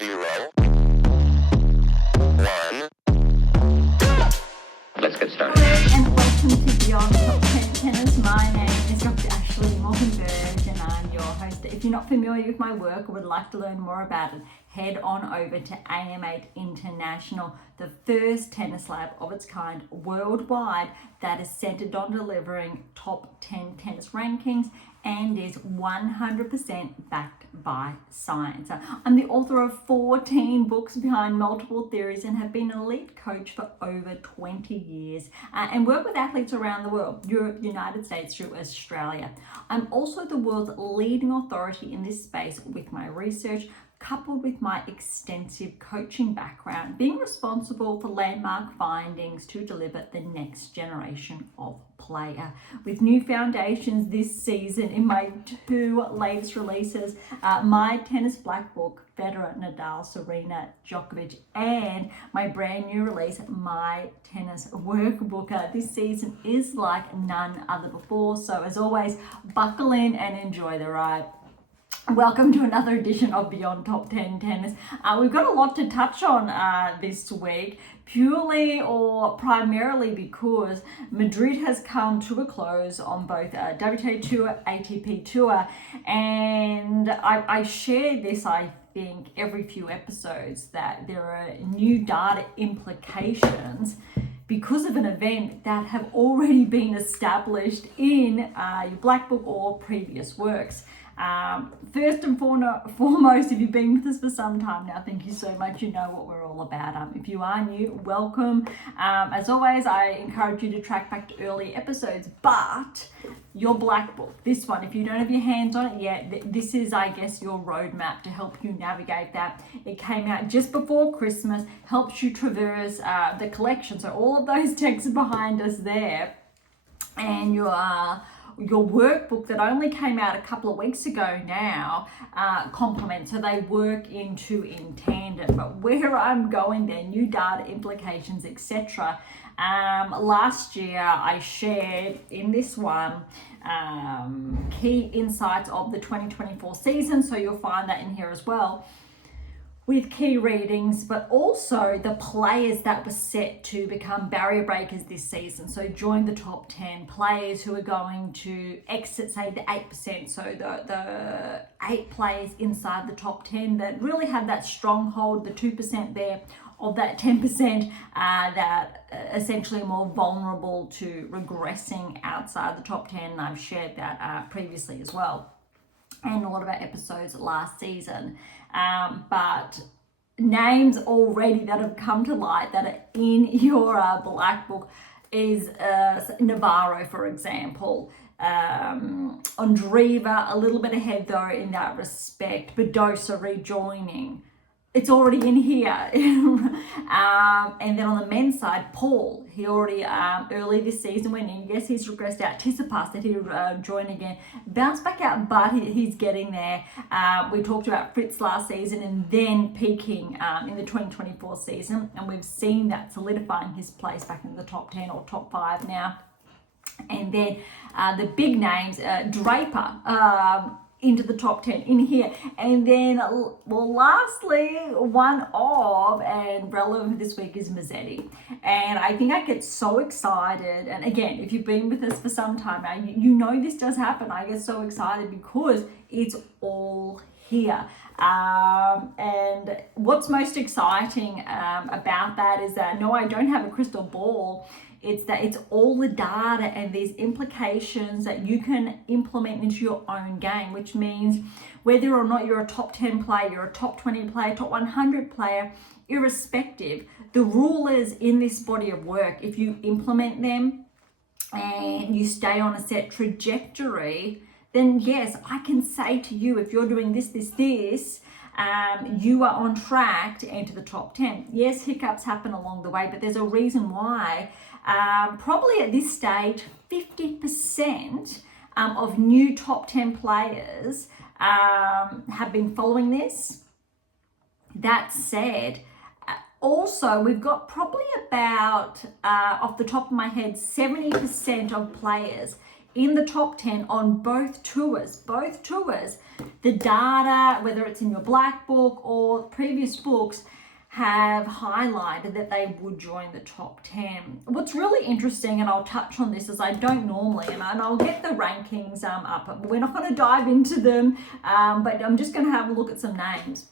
0, 1. Let's get started. Hello and welcome to Beyond Top 10 Tennis. My name is Dr. Ashley Morgan-Berge and I'm your host. If you're not familiar with my work or would like to learn more about it, head on over to AM8 International, the first tennis lab of its kind worldwide that is centered on delivering top 10 tennis rankings and is 100% backed by science. I'm the author of 14 books behind multiple theories and have been an elite coach for over 20 years and work with athletes around the world, Europe, United States through Australia. I'm also the world's leading authority in this space with my research, coupled with my extensive coaching background, being responsible for landmark findings to deliver the next generation of player. With new foundations this season in my two latest releases, my tennis black book, Federer, Nadal, Serena, Djokovic, and my brand new release, my tennis workbook. This season is like none other before. So as always, buckle in and enjoy the ride. Welcome to another edition of Beyond Top 10 Tennis. We've got a lot to touch on this week, purely or primarily because Madrid has come to a close on both WTA Tour, ATP Tour, and I share this, I think, every few episodes, that there are new data implications because of an event that have already been established in your black book or previous works. First and foremost, if you've been with us for some time now, thank you so much. You know what we're all about. If you are new, welcome. As always, I encourage you to track back to early episodes, but your black book, this one, if you don't have your hands on it yet, this is, I guess, your roadmap to help you navigate that. It came out just before Christmas, helps you traverse the collection. So all of those texts behind us there, and your workbook that only came out a couple of weeks ago now complement, so they work in tandem. But where I'm going there, new data implications, etc. Last year I shared in this one key insights of the 2024 season, so you'll find that in here as well, with key readings, but also the players that were set to become barrier breakers this season. So join the top 10 players who are going to exit, say, the 8%. So the 8 players inside the top 10 that really have that stronghold, the 2% there of that 10% that essentially are more vulnerable to regressing outside the top 10. And I've shared that previously as well, and a lot of our episodes last season. But names already that have come to light that are in your black book is Navarro, for example. Andreeva, a little bit ahead though in that respect. Badosa rejoining. It's already in here. And then on the men's side, Paul, he already early this season went in. Yes, he's regressed out. Tsitsipas, that he'll join again. Bounced back out, but he's getting there. We talked about Fritz last season and then peaking in the 2024 season. And we've seen that solidifying his place back in the top 10 or top 5 now. And then the big names, Draper, into the top 10 in here. And then, well, lastly, one of, and relevant this week, is Musetti. And I think I get so excited. And again, if you've been with us for some time now, you know this does happen. I get so excited because it's all here. And what's most exciting about that is that, no, I don't have a crystal ball. It's that it's all the data and these implications that you can implement into your own game, which means whether or not you're a top 10 player, you're a top 20 player, top 100 player, irrespective, the rule is in this body of work, if you implement them and you stay on a set trajectory, then yes, I can say to you, if you're doing this, you are on track to enter the top 10. Yes, hiccups happen along the way, but there's a reason why. Probably at this stage, 50% of new top 10 players have been following this. That said, also we've got probably about, off the top of my head, 70% of players in the top 10 on both tours. The data, whether it's in your black book or previous books, have highlighted that they would join the top 10. What's really interesting, and I'll touch on this as I don't normally, and I'll get the rankings up, but we're not going to dive into them, but I'm just going to have a look at some names.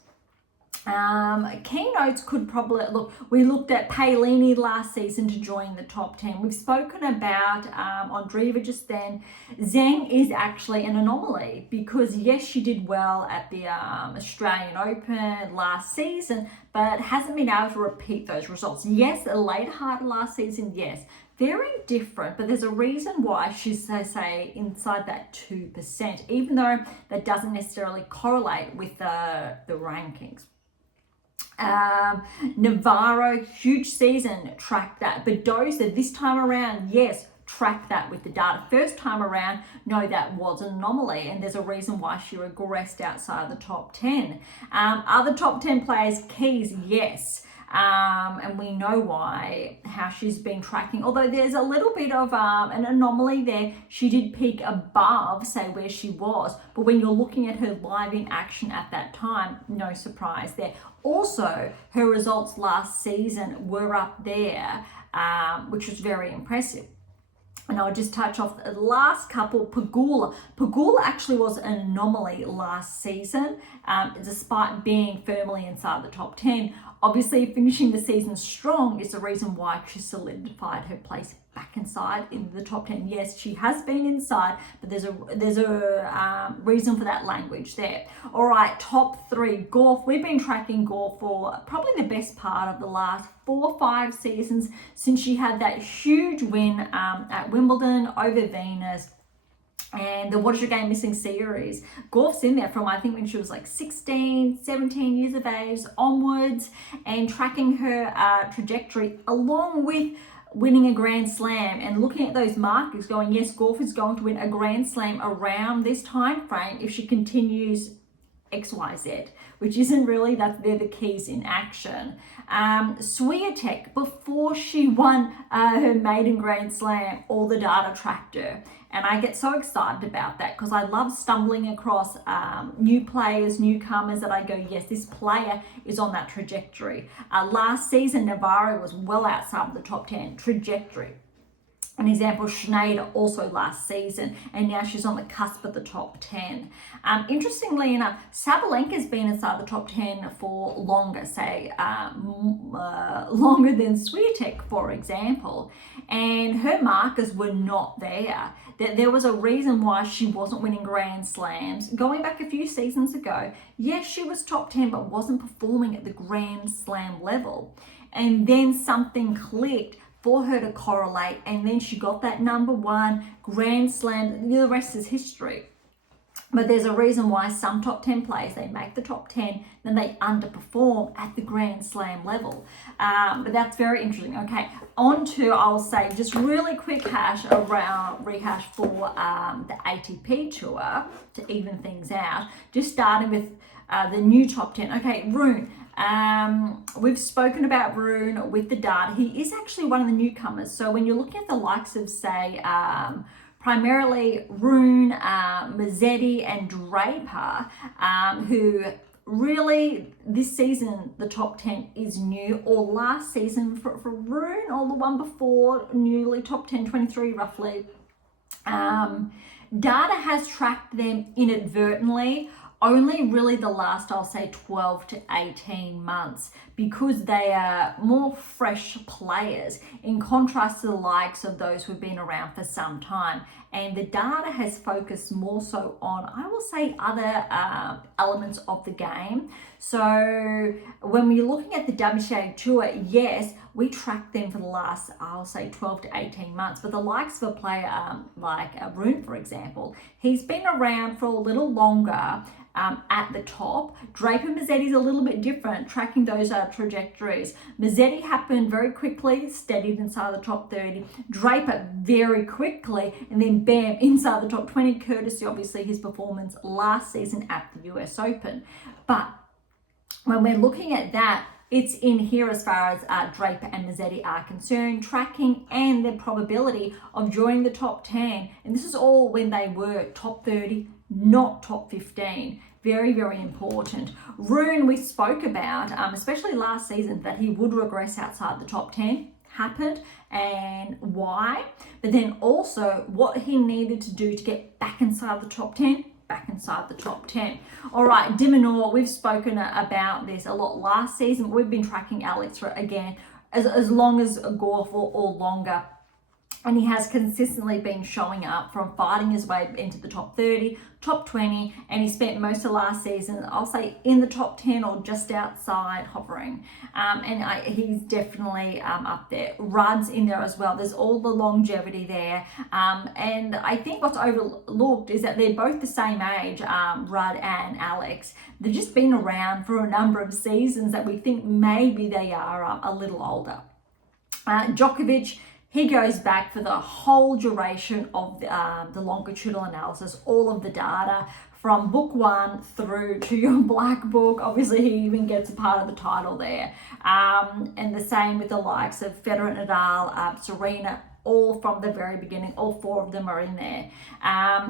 Keynotes could probably look. We looked at Paolini last season to join the top 10. We've spoken about on Draper just then. Zheng is actually an anomaly because yes, she did well at the Australian Open last season, but hasn't been able to repeat those results. Yes, a later harder last season. Yes, very different, but there's a reason why she's, say, inside that 2%, even though that doesn't necessarily correlate with the rankings. Navarro, huge season, track that. Badosa, this time around, yes, track that with the data. First time around, no, that was an anomaly, and there's a reason why she regressed outside the top 10. Other top 10 players, Keys, yes. And we know why, how she's been tracking, although there's a little bit of an anomaly there. She did peak above, say, where she was, but when you're looking at her live in action at that time, no surprise there. Also, her results last season were up there, which was very impressive. And I'll just touch off the last couple. Pegula actually was an anomaly last season, despite being firmly inside the top 10. Obviously, finishing the season strong is the reason why she solidified her place back inside in the top 10. Yes, she has been inside, but there's a reason for that language there. All right, top 3. Gauff. We've been tracking Gauff for probably the best part of the last 4 or 5 seasons since she had that huge win at Wimbledon over Venus and the What Is Your Game Missing series. Gauff's in there from, I think, when she was like 16, 17 years of age onwards, and tracking her trajectory along with winning a Grand Slam and looking at those markers going, yes, Gauff is going to win a Grand Slam around this time frame if she continues XYZ, which isn't really, they're the keys in action. Swiatek, before she won her maiden Grand Slam, all the data tracked her. And I get so excited about that because I love stumbling across new players, newcomers that I go, yes, this player is on that trajectory. Last season, Navarro was well outside of the top 10 trajectory. An example, Schneider, also last season, and now she's on the cusp of the top 10. Interestingly enough, Sabalenka's been inside the top 10 for longer, say longer than Swiatek, for example, and her markers were not there. There was a reason why she wasn't winning Grand Slams. Going back a few seasons ago, yes, she was top 10, but wasn't performing at the Grand Slam level. And then something clicked for her to correlate, and then she got that #1 Grand Slam. The rest is history. But there's a reason why some top 10 players, they make the top 10, then they underperform at the Grand Slam level. But that's very interesting. Okay, on to, I'll say, just really quick rehash for the ATP Tour to even things out. Just starting with the new top 10. Okay, Ruud. We've spoken about Ruud with the data. He is actually one of the newcomers. So when you're looking at the likes of, say, primarily Ruud, Musetti and Draper, who really this season the top 10 is new, or last season for Ruud, or the one before, newly top 10, 23 roughly. Data has tracked them inadvertently only really the last, I'll say, 12 to 18 months, because they are more fresh players in contrast to the likes of those who've been around for some time. And the data has focused more so on, I will say, other elements of the game. So when we're looking at the WTA Tour, yes, we track them for the last, I'll say, 12 to 18 months. But the likes of a player like Ruud, for example, he's been around for a little longer. At the top. Draper Musetti's a little bit different, tracking those trajectories. Musetti happened very quickly, steadied inside the top 30. Draper very quickly, and then bam, inside the top 20, courtesy obviously his performance last season at the US Open. But when we're looking at that, It's in here as far as Draper and Musetti are concerned, tracking and their probability of joining the top 10. And this is all when they were top 30, not top 15. Very, very important. Ruud, we spoke about, especially last season, that he would regress outside the top 10. Happened and why, but then also what he needed to do to get back inside the top 10. Back inside the top 10. All right, de Minaur, we've spoken about this a lot last season. We've been tracking Alex for, again, as long as Gauff or longer. And he has consistently been showing up from fighting his way into the top 30, top 20, and he spent most of last season, I'll say, in the top 10 or just outside, hovering. He's definitely up there. Ruud's in there as well. There's all the longevity there. And I think what's overlooked is that they're both the same age, Ruud and Alex. They've just been around for a number of seasons that we think maybe they are a little older. Djokovic, he goes back for the whole duration of the longitudinal analysis, all of the data from book 1 through to your black book. Obviously, he even gets a part of the title there. And the same with the likes of Federer, Nadal, Serena, all from the very beginning. All 4 of them are in there.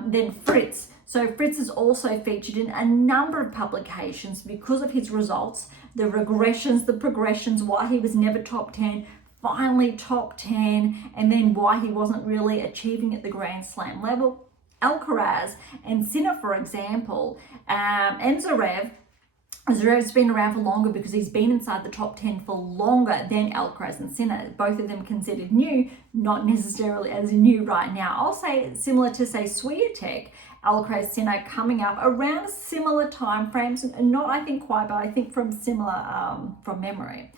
Then Fritz. So Fritz is also featured in a number of publications because of his results, the regressions, the progressions, why he was never top 10, finally top 10, and then why he wasn't really achieving at the Grand Slam level. Alcaraz and Sinner, for example, and Zverev's been around for longer because he's been inside the top 10 for longer than Alcaraz and Sinner. Both of them considered new, not necessarily as new right now. I'll say similar to, say, Swiatek, Alcaraz, Sinner coming up around similar time frames, and not, I think, quite, but I think from similar, from memory.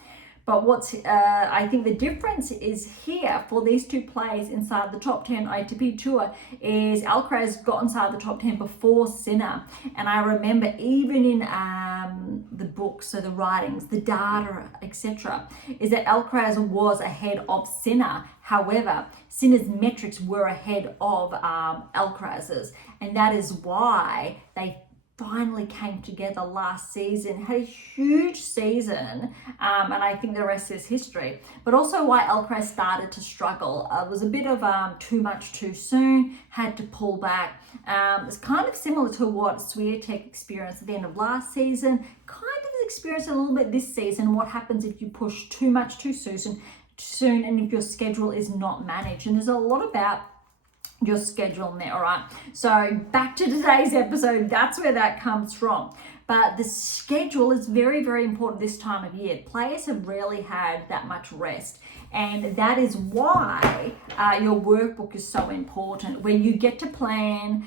But what's, I think the difference is here for these two players inside the top 10 ATP Tour is Alcaraz got inside the top 10 before Sinner. And I remember even in the books, so the writings, the data, etc., is that Alcaraz was ahead of Sinner. However, Sinner's metrics were ahead of Alcaraz's. And that is why they finally came together last season, had a huge season, and I think the rest is history. But also why Alcaraz started to struggle. It was a bit of too much too soon, had to pull back. It's kind of similar to what Swiatek experienced at the end of last season, kind of experienced a little bit this season, what happens if you push too much too soon and if your schedule is not managed. And there's a lot about your schedule in there. All right, so back to today's episode, that's where that comes from. But the schedule is very, very important this time of year. Players have rarely had that much rest, and that is why your workbook is so important. When you get to plan,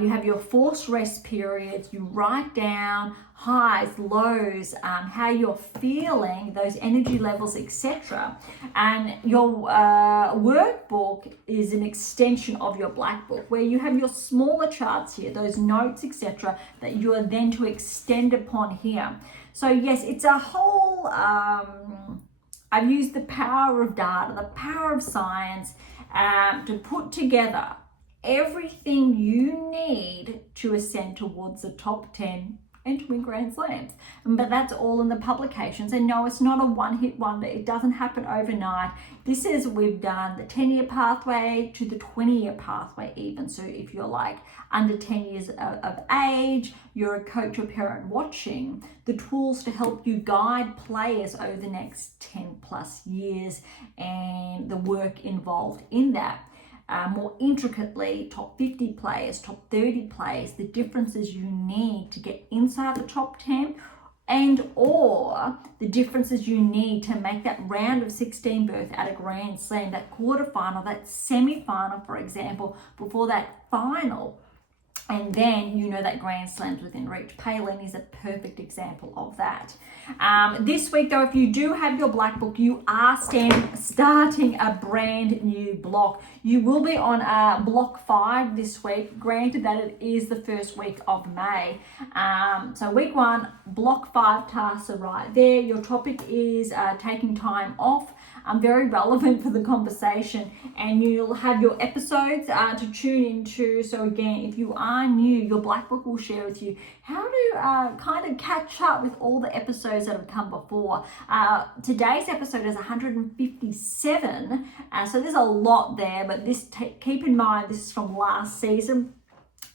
you have your forced rest periods, you write down highs, lows, how you're feeling, those energy levels, etc. And your workbook is an extension of your black book, where you have your smaller charts here, those notes, etc., that you are then to extend upon here. So yes, it's a whole, I've used the power of data, the power of science, to put together everything you need to ascend towards the top 10 and to win Grand Slams. But that's all in the publications. And no, it's not a one-hit wonder. It doesn't happen overnight. This is, we've done the 10-year pathway to the 20-year pathway even. So if you're like under 10 years of age, you're a coach or parent watching, the tools to help you guide players over the next 10 plus years and the work involved in that. More intricately, top 50 players, top 30 players, the differences you need to get inside the top 10, and or the differences you need to make that round of 16 berth at a Grand Slam, that quarterfinal, that semi-final, for example, before that final. And then you know that Grand Slam's within reach. Palin is a perfect example of that. This week, though, if you do have your black book, you are starting a brand new block. You will be on block 5 this week, granted that it is the first week of May. So week 1, block 5 tasks are right there. Your topic is taking time off. Very relevant for the conversation, and you'll have your episodes to tune into. So again, if you are are new, your black book will share with you how to kind of catch up with all the episodes that have come before. Today's episode is 157, so there's a lot there, but keep in mind this is from last season,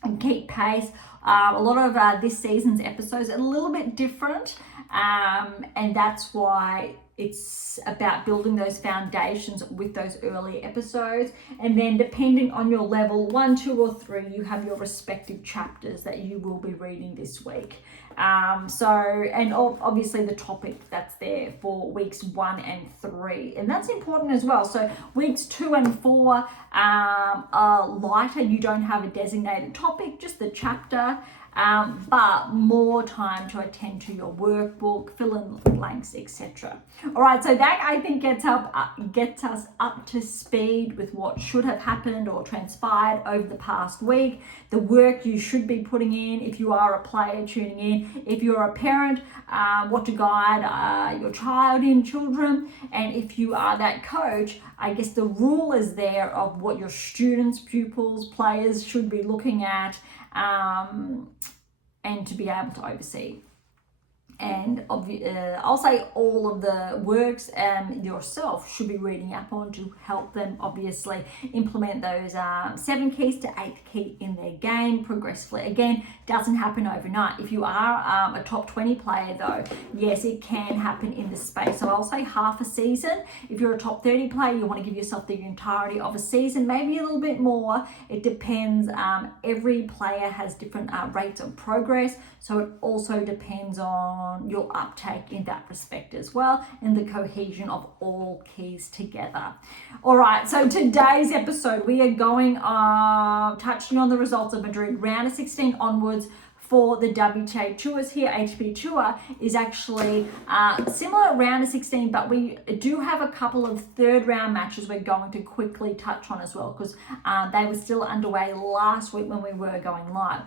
and keep pace. A lot of this season's episodes are a little bit different, and that's why it's about building those foundations with those early episodes. And then depending on your level 1, 2, or 3, you have your respective chapters that you will be reading this week. And obviously the topic that's there for weeks 1 and 3, and that's important as well. So weeks 2 and 4 are lighter. You don't have a designated topic, just the chapter. But more time to attend to your workbook, fill in the blanks, etc. All right, so that I think gets us up to speed with what should have happened or transpired over the past week, the work you should be putting in if you are a player tuning in, if you're a parent, what to guide your child in, children, and if you are that coach, I guess the rule is there of what your students, pupils, players should be looking at, and to be able to oversee. And I'll say all of the works yourself should be reading up on to help them obviously implement those 7 keys to 8th key in their game progressively. Again, doesn't happen overnight. If you are a top 20 player though, yes, it can happen in the space. So I'll say half a season. If you're a top 30 player, you want to give yourself the entirety of a season, maybe a little bit more. It depends. Every player has different rates of progress. So it also depends on your uptake in that respect as well, and the cohesion of all keys together. All right, so today's episode, we are going touching on the results of Madrid, round of 16 onwards for the WTA tours here. ATP tour is actually similar round of 16, but we do have a couple of third round matches we're going to quickly touch on as well, because they were still underway last week when we were going live.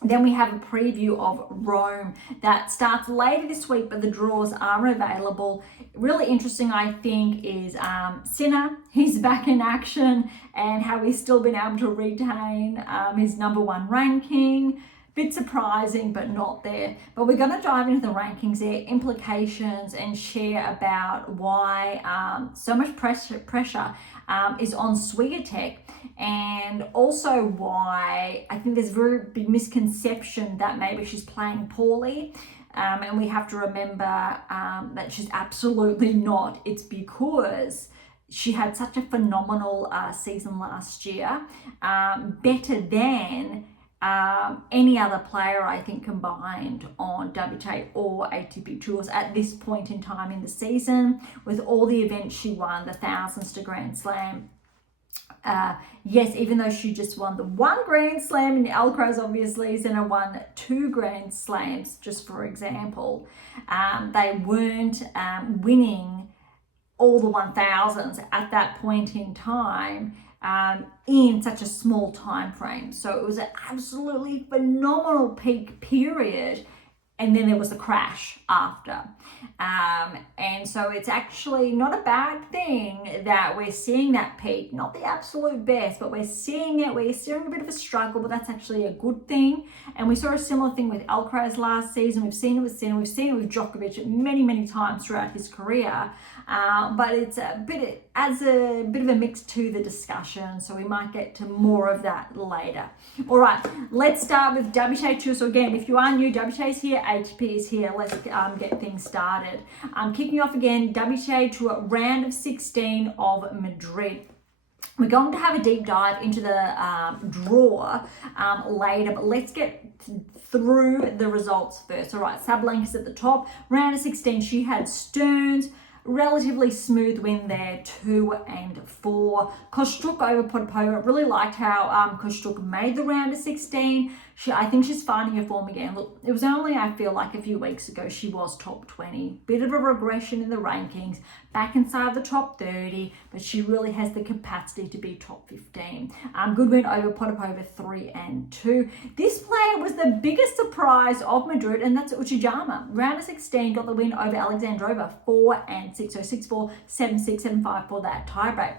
Then we have a preview of Rome that starts later this week, but the draws are available. Really interesting, I think, is Sere. He's back in action and how he's still been able to retain his #1 ranking. Bit surprising, but not there. But we're going to dive into the rankings there, implications, and share about why so much pressure is on Swiatek, and also why I think there's a very big misconception that maybe she's playing poorly. And we have to remember that she's absolutely not. It's because she had such a phenomenal season last year, better than any other player, I think, combined on WTA or ATP tours at this point in time in the season, with all the events she won, the thousands to Grand Slam. Yes, even though she just won the 1 Grand Slam in Alcaraz, obviously, Sere won 2 Grand Slams, just for example. They weren't winning all the 1000s at that point in time, in such a small time frame. So it was an absolutely phenomenal peak period, and then there was a crash after. And so it's actually not a bad thing that we're seeing that peak, not the absolute best, but we're seeing it. We're seeing a bit of a struggle, but that's actually a good thing. And we saw a similar thing with Alcaraz last season. We've seen it with Sere, we've seen it with Djokovic many, many times throughout his career. But it's adds a bit of a mix to the discussion, so we might get to more of that later. All right, let's start with WTA Tour. So again, if you are new, WTA is here, ATP is here. Let's get things started. Kicking off again, WTA Tour round of 16 of Madrid. We're going to have a deep dive into the draw later, but let's get through the results first. All right, Sabalenka's at the top. Round of 16, she had Stearns. Relatively smooth win there, 2 and 4. Kostyuk over Potapova. Really liked how Kostyuk made the round of 16. I think she's finding her form again. Look, it was only, I feel like, a few weeks ago she was top 20. Bit of a regression in the rankings, back inside the top 30, but she really has the capacity to be top 15. Good win over Potapova, 3 and 2. This player was the biggest surprise of Madrid, and that's Uchijama. Round of 16 got the win over Alexandrova, 4 and 6. So 6-4, 7-6, 7-5 for that tiebreak.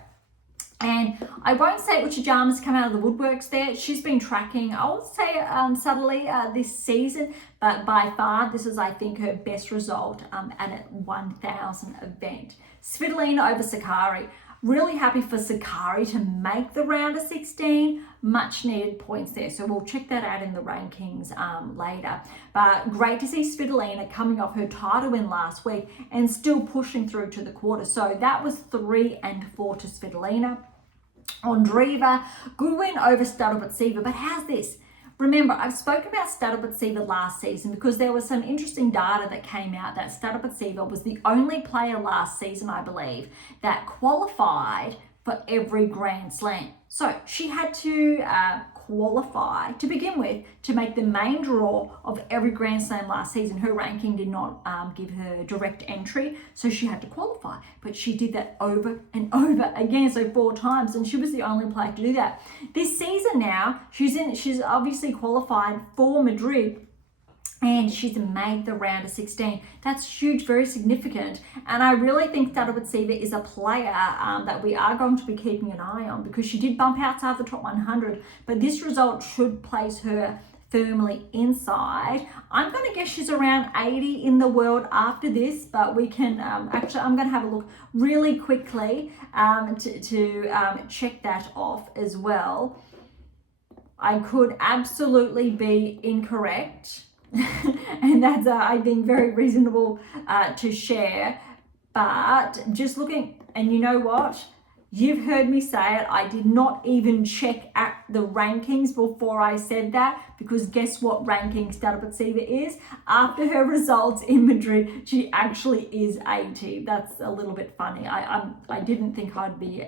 And I won't say Uchijama's come out of the woodworks there. She's been tracking, I would say, subtly this season, but by far, this is, I think, her best result at a 1,000 event. Svitolina over Sakkari. Really happy for Sakkari to make the round of 16. Much needed points there. So we'll check that out in the rankings later. But great to see Svitolina coming off her title win last week and still pushing through to the quarter. So that was 3 and 4 to Svitolina. Andreeva, good win over Stadobitseva. But how's this? Remember, I've spoken about Stadobitseva last season because there was some interesting data that came out that Stadobitseva was the only player last season, I believe, that qualified for every Grand Slam. So she had to qualify to begin with to make the main draw of every Grand Slam last season. Her ranking did not give her direct entry, so she had to qualify. But she did that over and over again, so 4 times, and she was the only player to do that. This season now, she's obviously qualified for Madrid, and she's made the round of 16. That's huge, very significant. And I really think Stadobitseva is a player that we are going to be keeping an eye on because she did bump outside the top 100, but this result should place her firmly inside. I'm going to guess she's around 80 in the world after this, but we can, actually, I'm going to have a look really quickly to check that off as well. I could absolutely be incorrect. And that's I think very reasonable to share, but just looking, and you know what, you've heard me say it, I did not even check at the rankings before I said that, because guess what ranking Stadobitseva is? After her results in Madrid, she actually is 80. That's a little bit funny. I didn't think I'd be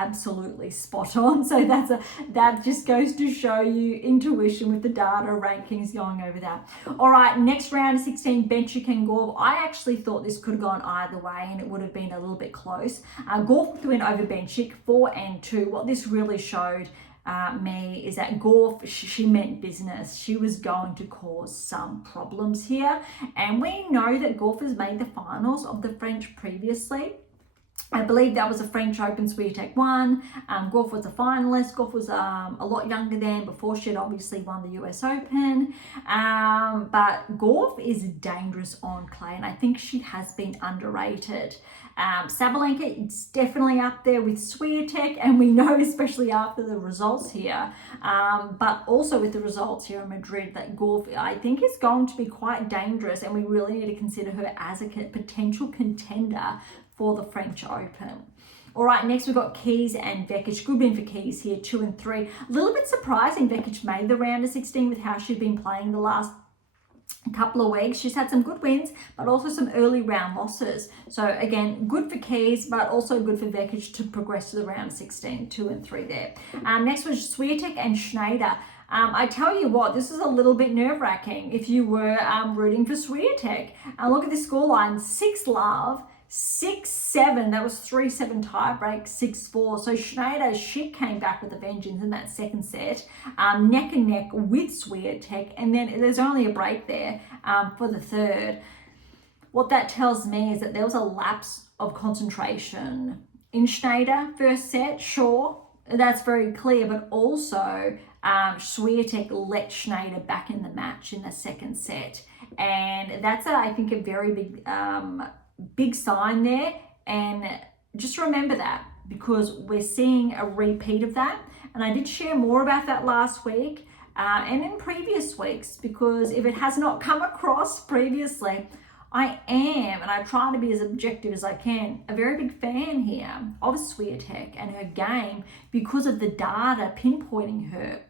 absolutely spot on. So that just goes to show you intuition with the data rankings going over that. All right, next round of 16, Benchik and Gauff. I actually thought this could have gone either way and it would have been a little bit close. Gauff with the win over Benchik, 4 and 2. What this really showed me is that Gauff, she meant business. She was going to cause some problems here. And we know that Gauff has made the finals of the French previously. I believe that was a French Open Swiatek won. Gauff was a finalist. Gauff was a lot younger than before she had obviously won the US Open. But Gauff is dangerous on clay, and I think she has been underrated. Sabalenka, it's definitely up there with Swiatek, and we know, especially after the results here, but also with the results here in Madrid, that Gauff, I think, is going to be quite dangerous, and we really need to consider her as a potential contender for the French Open. All right, next we've got Keys and Vekic. Good win for Keys here, 2 and 3. A little bit surprising Vekic made the round of 16 with how she'd been playing the last couple of weeks. She's had some good wins, but also some early round losses. So again, good for Keys, but also good for Vekic to progress to the round of 16, 2 and 3 there. Next was Swiatek and Schneider. I tell you what, this is a little bit nerve-wracking if you were rooting for Swiatek. Look at this scoreline, 6-love, 6-7, that was 3-7 tiebreak, 6-4. So Schneider, she came back with a vengeance in that second set, neck and neck with Swiatek, and then there's only a break there for the third. What that tells me is that there was a lapse of concentration in Schneider first set, sure, that's very clear, but also Swiatek let Schneider back in the match in the second set, and that's I think a very big sign there. And just remember that, because we're seeing a repeat of that, and I did share more about that last week and in previous weeks, because if it has not come across previously, I am, and I try to be as objective as I can, a very big fan here of Swiatek and her game because of the data pinpointing her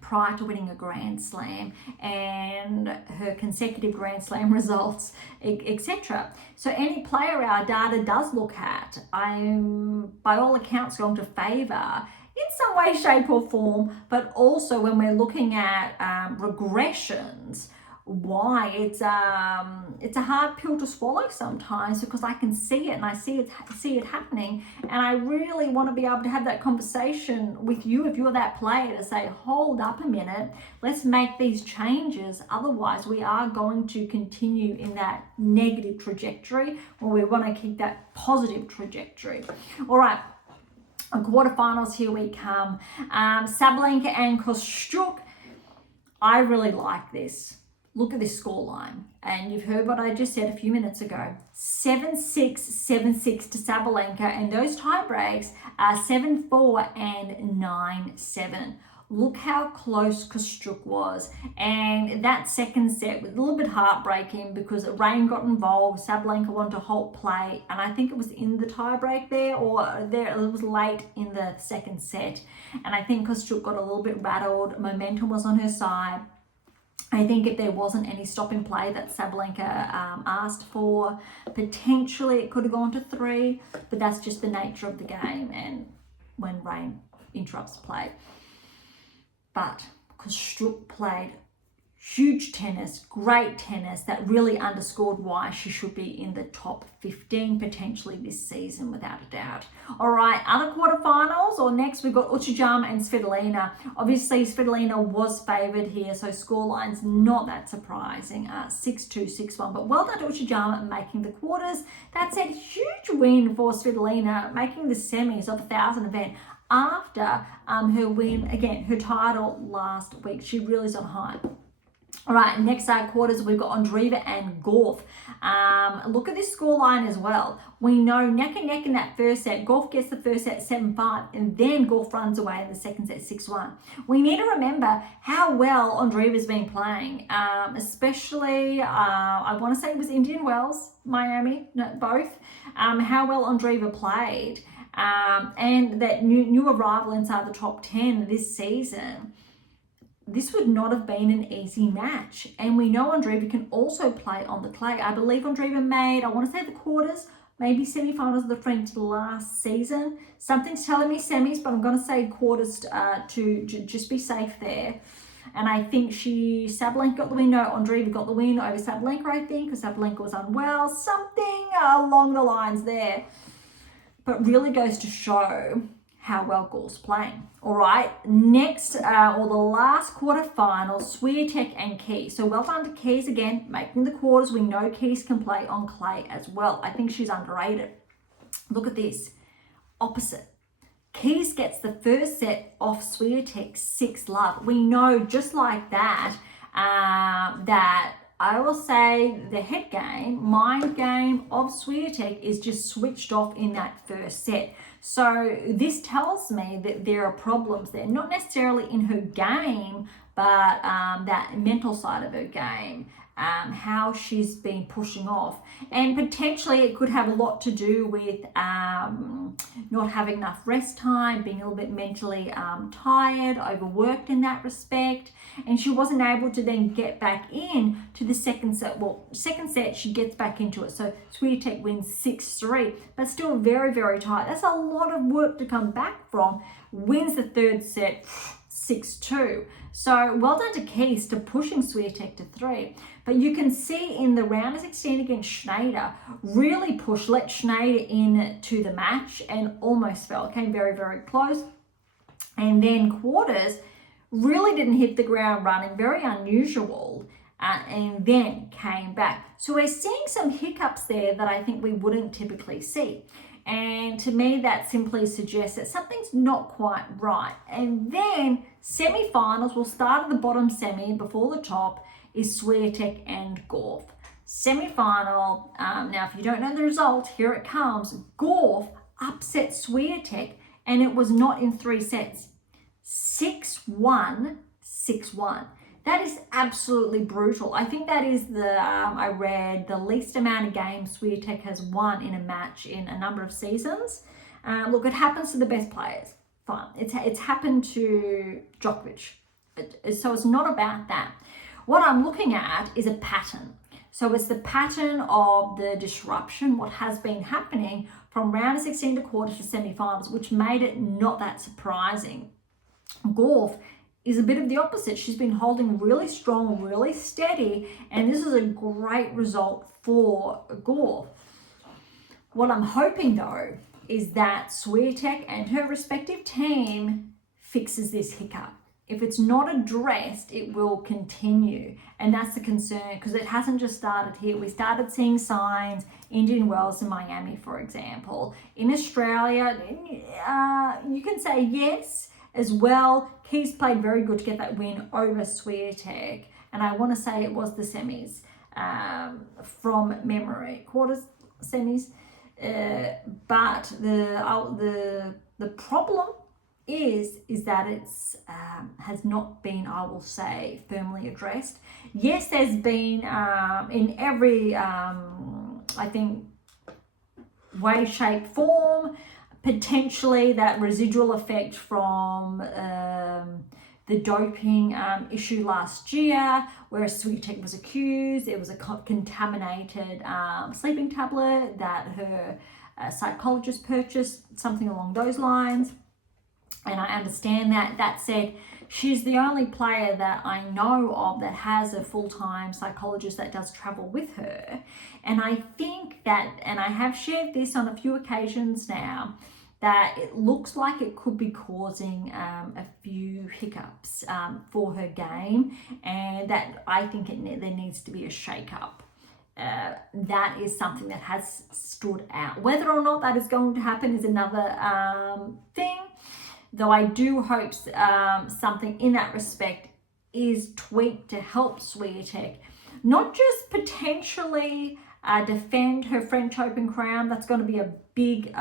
prior to winning a Grand Slam and her consecutive Grand Slam results, etc. So any player our data does look at, I'm by all accounts going to favour in some way, shape or form, but also when we're looking at regressions, why it's a hard pill to swallow sometimes, because I can see it and I see it happening, and I really want to be able to have that conversation with you if you're that player to say, hold up a minute, let's make these changes, otherwise we are going to continue in that negative trajectory, or we want to keep that positive trajectory. All right, Quarterfinals, here we come. Sabalenka and Kostyuk. I really like this. Look at this scoreline. And you've heard what I just said a few minutes ago. 7-6, 7-6 to Sabalenka. And those tie breaks are 7-4 and 9-7. Look how close Kostyuk was. And that second set was a little bit heartbreaking because rain got involved. Sabalenka wanted to halt play. And I think it was in the tiebreak there, or there it was late in the second set. And I think Kostyuk got a little bit rattled. Momentum was on her side. I think if there wasn't any stopping play that Sabalenka asked for, potentially it could have gone to 3. But that's just the nature of the game and when rain interrupts play. But Kostyuk played huge tennis, great tennis that really underscored why she should be in the top 15 potentially this season, without a doubt. All right, other quarterfinals, or next we've got Uchijama and Svitolina. Obviously, Svitolina was favoured here, so scoreline's not that surprising, 6-2, 6-1. But well done to Uchijama making the quarters. That's a huge win for Svitolina, making the semis of the 1,000 event. After her win, again, her title last week. She really is on high. All right, next quarters, we've got Draper and Gauff. Look at this scoreline as well. We know neck and neck in that first set. Gauff gets the first set 7-5, and then Gauff runs away in the second set 6-1. We need to remember how well Draper's been playing, especially, I want to say it was Indian Wells, Miami, no, both, how well Draper played. And that new arrival inside the top 10 this season, this would not have been an easy match. And we know Draper can also play on the clay. I believe Draper made, I want to say the quarters, maybe semi-finals of the French last season. Something's telling me semis, but I'm going to say quarters to just be safe there. And I think Sabalenka got the win. No, Draper got the win over Sabalenka, I think, because Sabalenka was unwell. Something along the lines there. But really goes to show how well Gauff's playing. All right, next, or the last quarterfinal, Swiatek and Keys. So well done to Keys again, making the quarters. We know Keys can play on clay as well. I think she's underrated. Look at this, opposite. Keys gets the first set off Swiatek 6-love. We know just like that, that I will say the head game, mind game of Swiatek is just switched off in that first set. So this tells me that there are problems there, not necessarily in her game, but that mental side of her game, how she's been pushing off. And potentially it could have a lot to do with not having enough rest time, being a little bit mentally tired, overworked in that respect. And she wasn't able to then get back in to the second set. Well, second set, she gets back into it. So Swiatek wins 6-3, but still very, very tight. That's a lot of work to come back from. Wins the third set 6-2. So well done to Keys to pushing Swiatek to 3. But you can see in the round of 16 against Schneider, really pushed, let Schneider into the match and almost fell. Came very, very close. And then quarters, really didn't hit the ground running, very unusual, and then came back. So we're seeing some hiccups there that I think we wouldn't typically see. And to me, that simply suggests that something's not quite right. And then semi-finals will start at the bottom semi before the top is Swiatek and Gauff. Semi-final, now if you don't know the result, here it comes. Gauff upset Swiatek, and it was not in 3 sets. 6-1, 6-1. That is absolutely brutal. I think that is I read the least amount of games Swiatek has won in a match in a number of seasons. Look, it happens to the best players. Fine. It's happened to Djokovic. So it's not about that. What I'm looking at is a pattern. So it's the pattern of the disruption, what has been happening from round of 16 to quarters to semi-finals, which made it not that surprising. Gauff is a bit of the opposite. She's been holding really strong, really steady, and this is a great result for Gauff. What I'm hoping though is that Swiatek and her respective team fixes this hiccup. if it's not addressed, it will continue. And that's the concern, because it hasn't just started here. We started seeing signs, Indian Wells and Miami, for example. In Australia, you can say yes as well. Keys played very good to get that win over Swiatek. And I want to say it was the semis from memory, quarters, semis. But the problem is that it's has not been, I will say, firmly addressed. Yes, there's been in every I think way, shape, form, potentially that residual effect from the doping issue last year, where Swiatek was accused. It was a contaminated sleeping tablet that her psychologist purchased, something along those lines. And I understand that. That said, she's the only player that I know of that has a full-time psychologist that does travel with her. And I think that, and I have shared this on a few occasions now, that it looks like it could be causing a few hiccups for her game, and that I think there needs to be a shake-up. That is something that has stood out. Whether or not that is going to happen is another thing, though I do hope something in that respect is tweaked to help Swiatek, not just potentially defend her French Open crown. That's going to be a big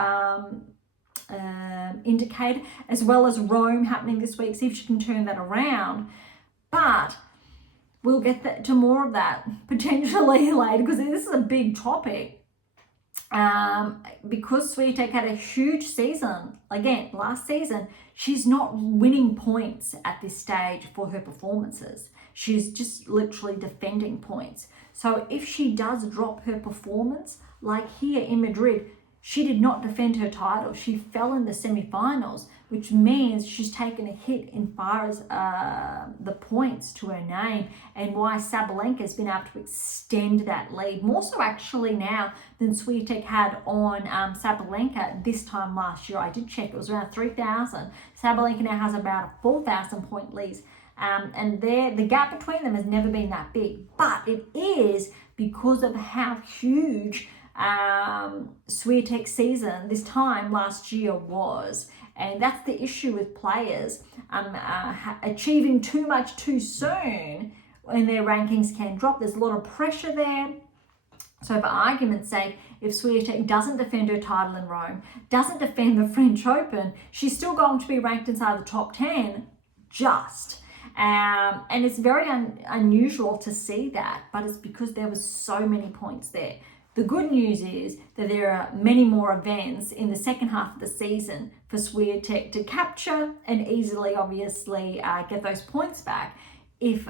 indicator, as well as Rome happening this week, see if she can turn that around. But we'll get to more of that potentially later, because this is a big topic. Because Swiatek had a huge season, again, last season, she's not winning points at this stage for her performances. She's just literally defending points. So if she does drop her performance, like here in Madrid, she did not defend her title. She fell in the semi-finals, which means she's taken a hit in far as the points to her name, and why Sabalenka has been able to extend that lead, more so actually now than Swiatek had on Sabalenka this time last year. I did check, it was around 3,000. Sabalenka now has about a 4,000 point lead. And the gap between them has never been that big, but it is because of how huge Swiatek's season this time last year was. And that's the issue with players achieving too much too soon, when their rankings can drop. There's a lot of pressure there. So for argument's sake, if Swiatek doesn't defend her title in Rome, doesn't defend the French Open, she's still going to be ranked inside the top 10, just. And it's very unusual to see that, but it's because there was so many points there. The good news is that there are many more events in the second half of the season for Swiatek to capture and easily, obviously, get those points back if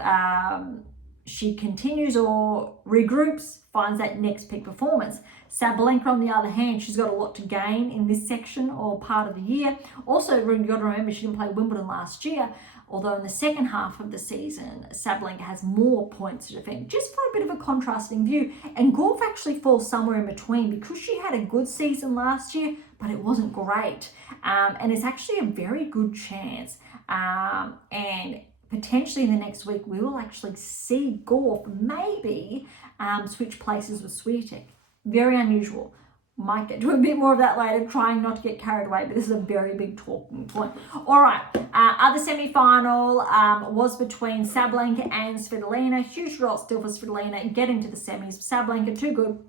she continues or regroups, finds that next peak performance. Sabalenka, on the other hand, she's got a lot to gain in this section or part of the year. Also, you've got to remember she didn't play Wimbledon last year, although in the second half of the season, Sabalenka has more points to defend, just for a bit of a contrasting view. And Gauff actually falls somewhere in between, because she had a good season last year, but it wasn't great. And it's actually a very good chance. And potentially in the next week, we will actually see Gauff maybe switch places with Swiatek. Very unusual. Might get to a bit more of that later, trying not to get carried away, but this is a very big talking point. All right, other semi-final was between Sabalenka and Svitolina. Huge result still for Svitolina, getting to the semis. Sabalenka, too good.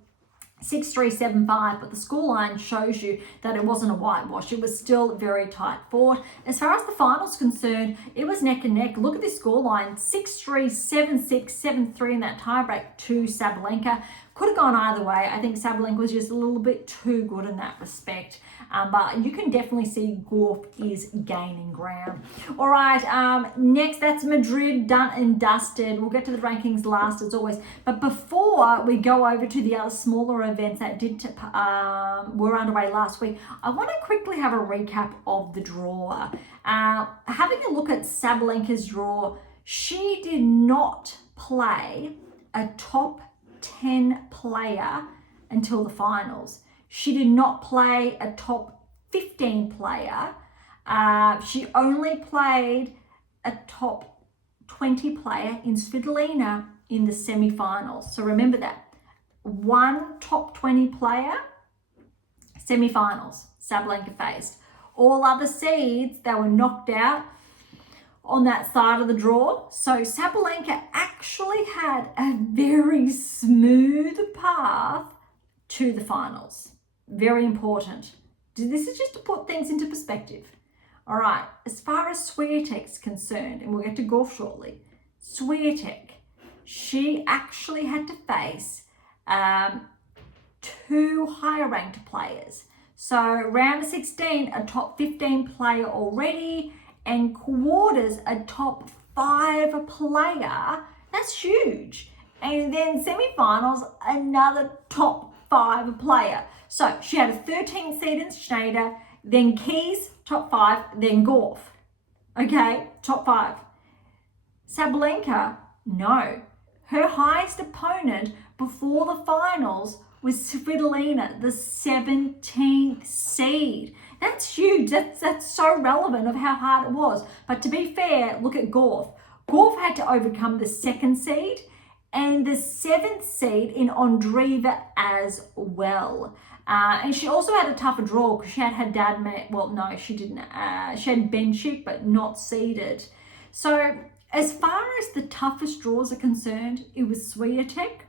6-3, 7-5, but the scoreline shows you that it wasn't a whitewash. It was still very tight fought. As far as the finals concerned, it was neck and neck. Look at this scoreline, 6-3, 7-6, 7-3 in that tiebreak to Sabalenka. Could have gone either way. I think Sabalenka was just a little bit too good in that respect. But you can definitely see Gauff is gaining ground. All right, next, that's Madrid, done and dusted. We'll get to the rankings last, as always. But before we go over to the other smaller events that were underway last week, I want to quickly have a recap of the draw. Having a look at Sabalenka's draw, she did not play a top 10 player until the finals. She did not play a top 15 player. She only played a top 20 player in Svitolina in the semi-finals. So remember that. One top 20 player, semi-finals, Sabalenka faced. All other seeds, they were knocked out on that side of the draw. So Sabalenka actually had a very smooth path to the finals. Very important. This is just to put things into perspective. All right, as far as Swiatek's concerned, and we'll get to Gauff shortly, Swiatek, she actually had to face two higher ranked players. So round of 16, a top 15 player already, and quarters, a top 5 player. That's huge. And then semi-finals, another top 5 player. So she had a 13th seed in Schneider, then Keys, top 5, then Gauff. Okay, top 5. Sabalenka, no. Her highest opponent before the finals was Svitolina, the 17th seed. That's huge. That's so relevant of how hard it was. But to be fair, look at Gauff. Gauff had to overcome the 2nd seed and the 7th seed in Ondreva as well. And she also had a tougher draw because she had her dad, well, no, she didn't. She had Benchik, but not seeded. So as far as the toughest draws are concerned, it was Swiatek,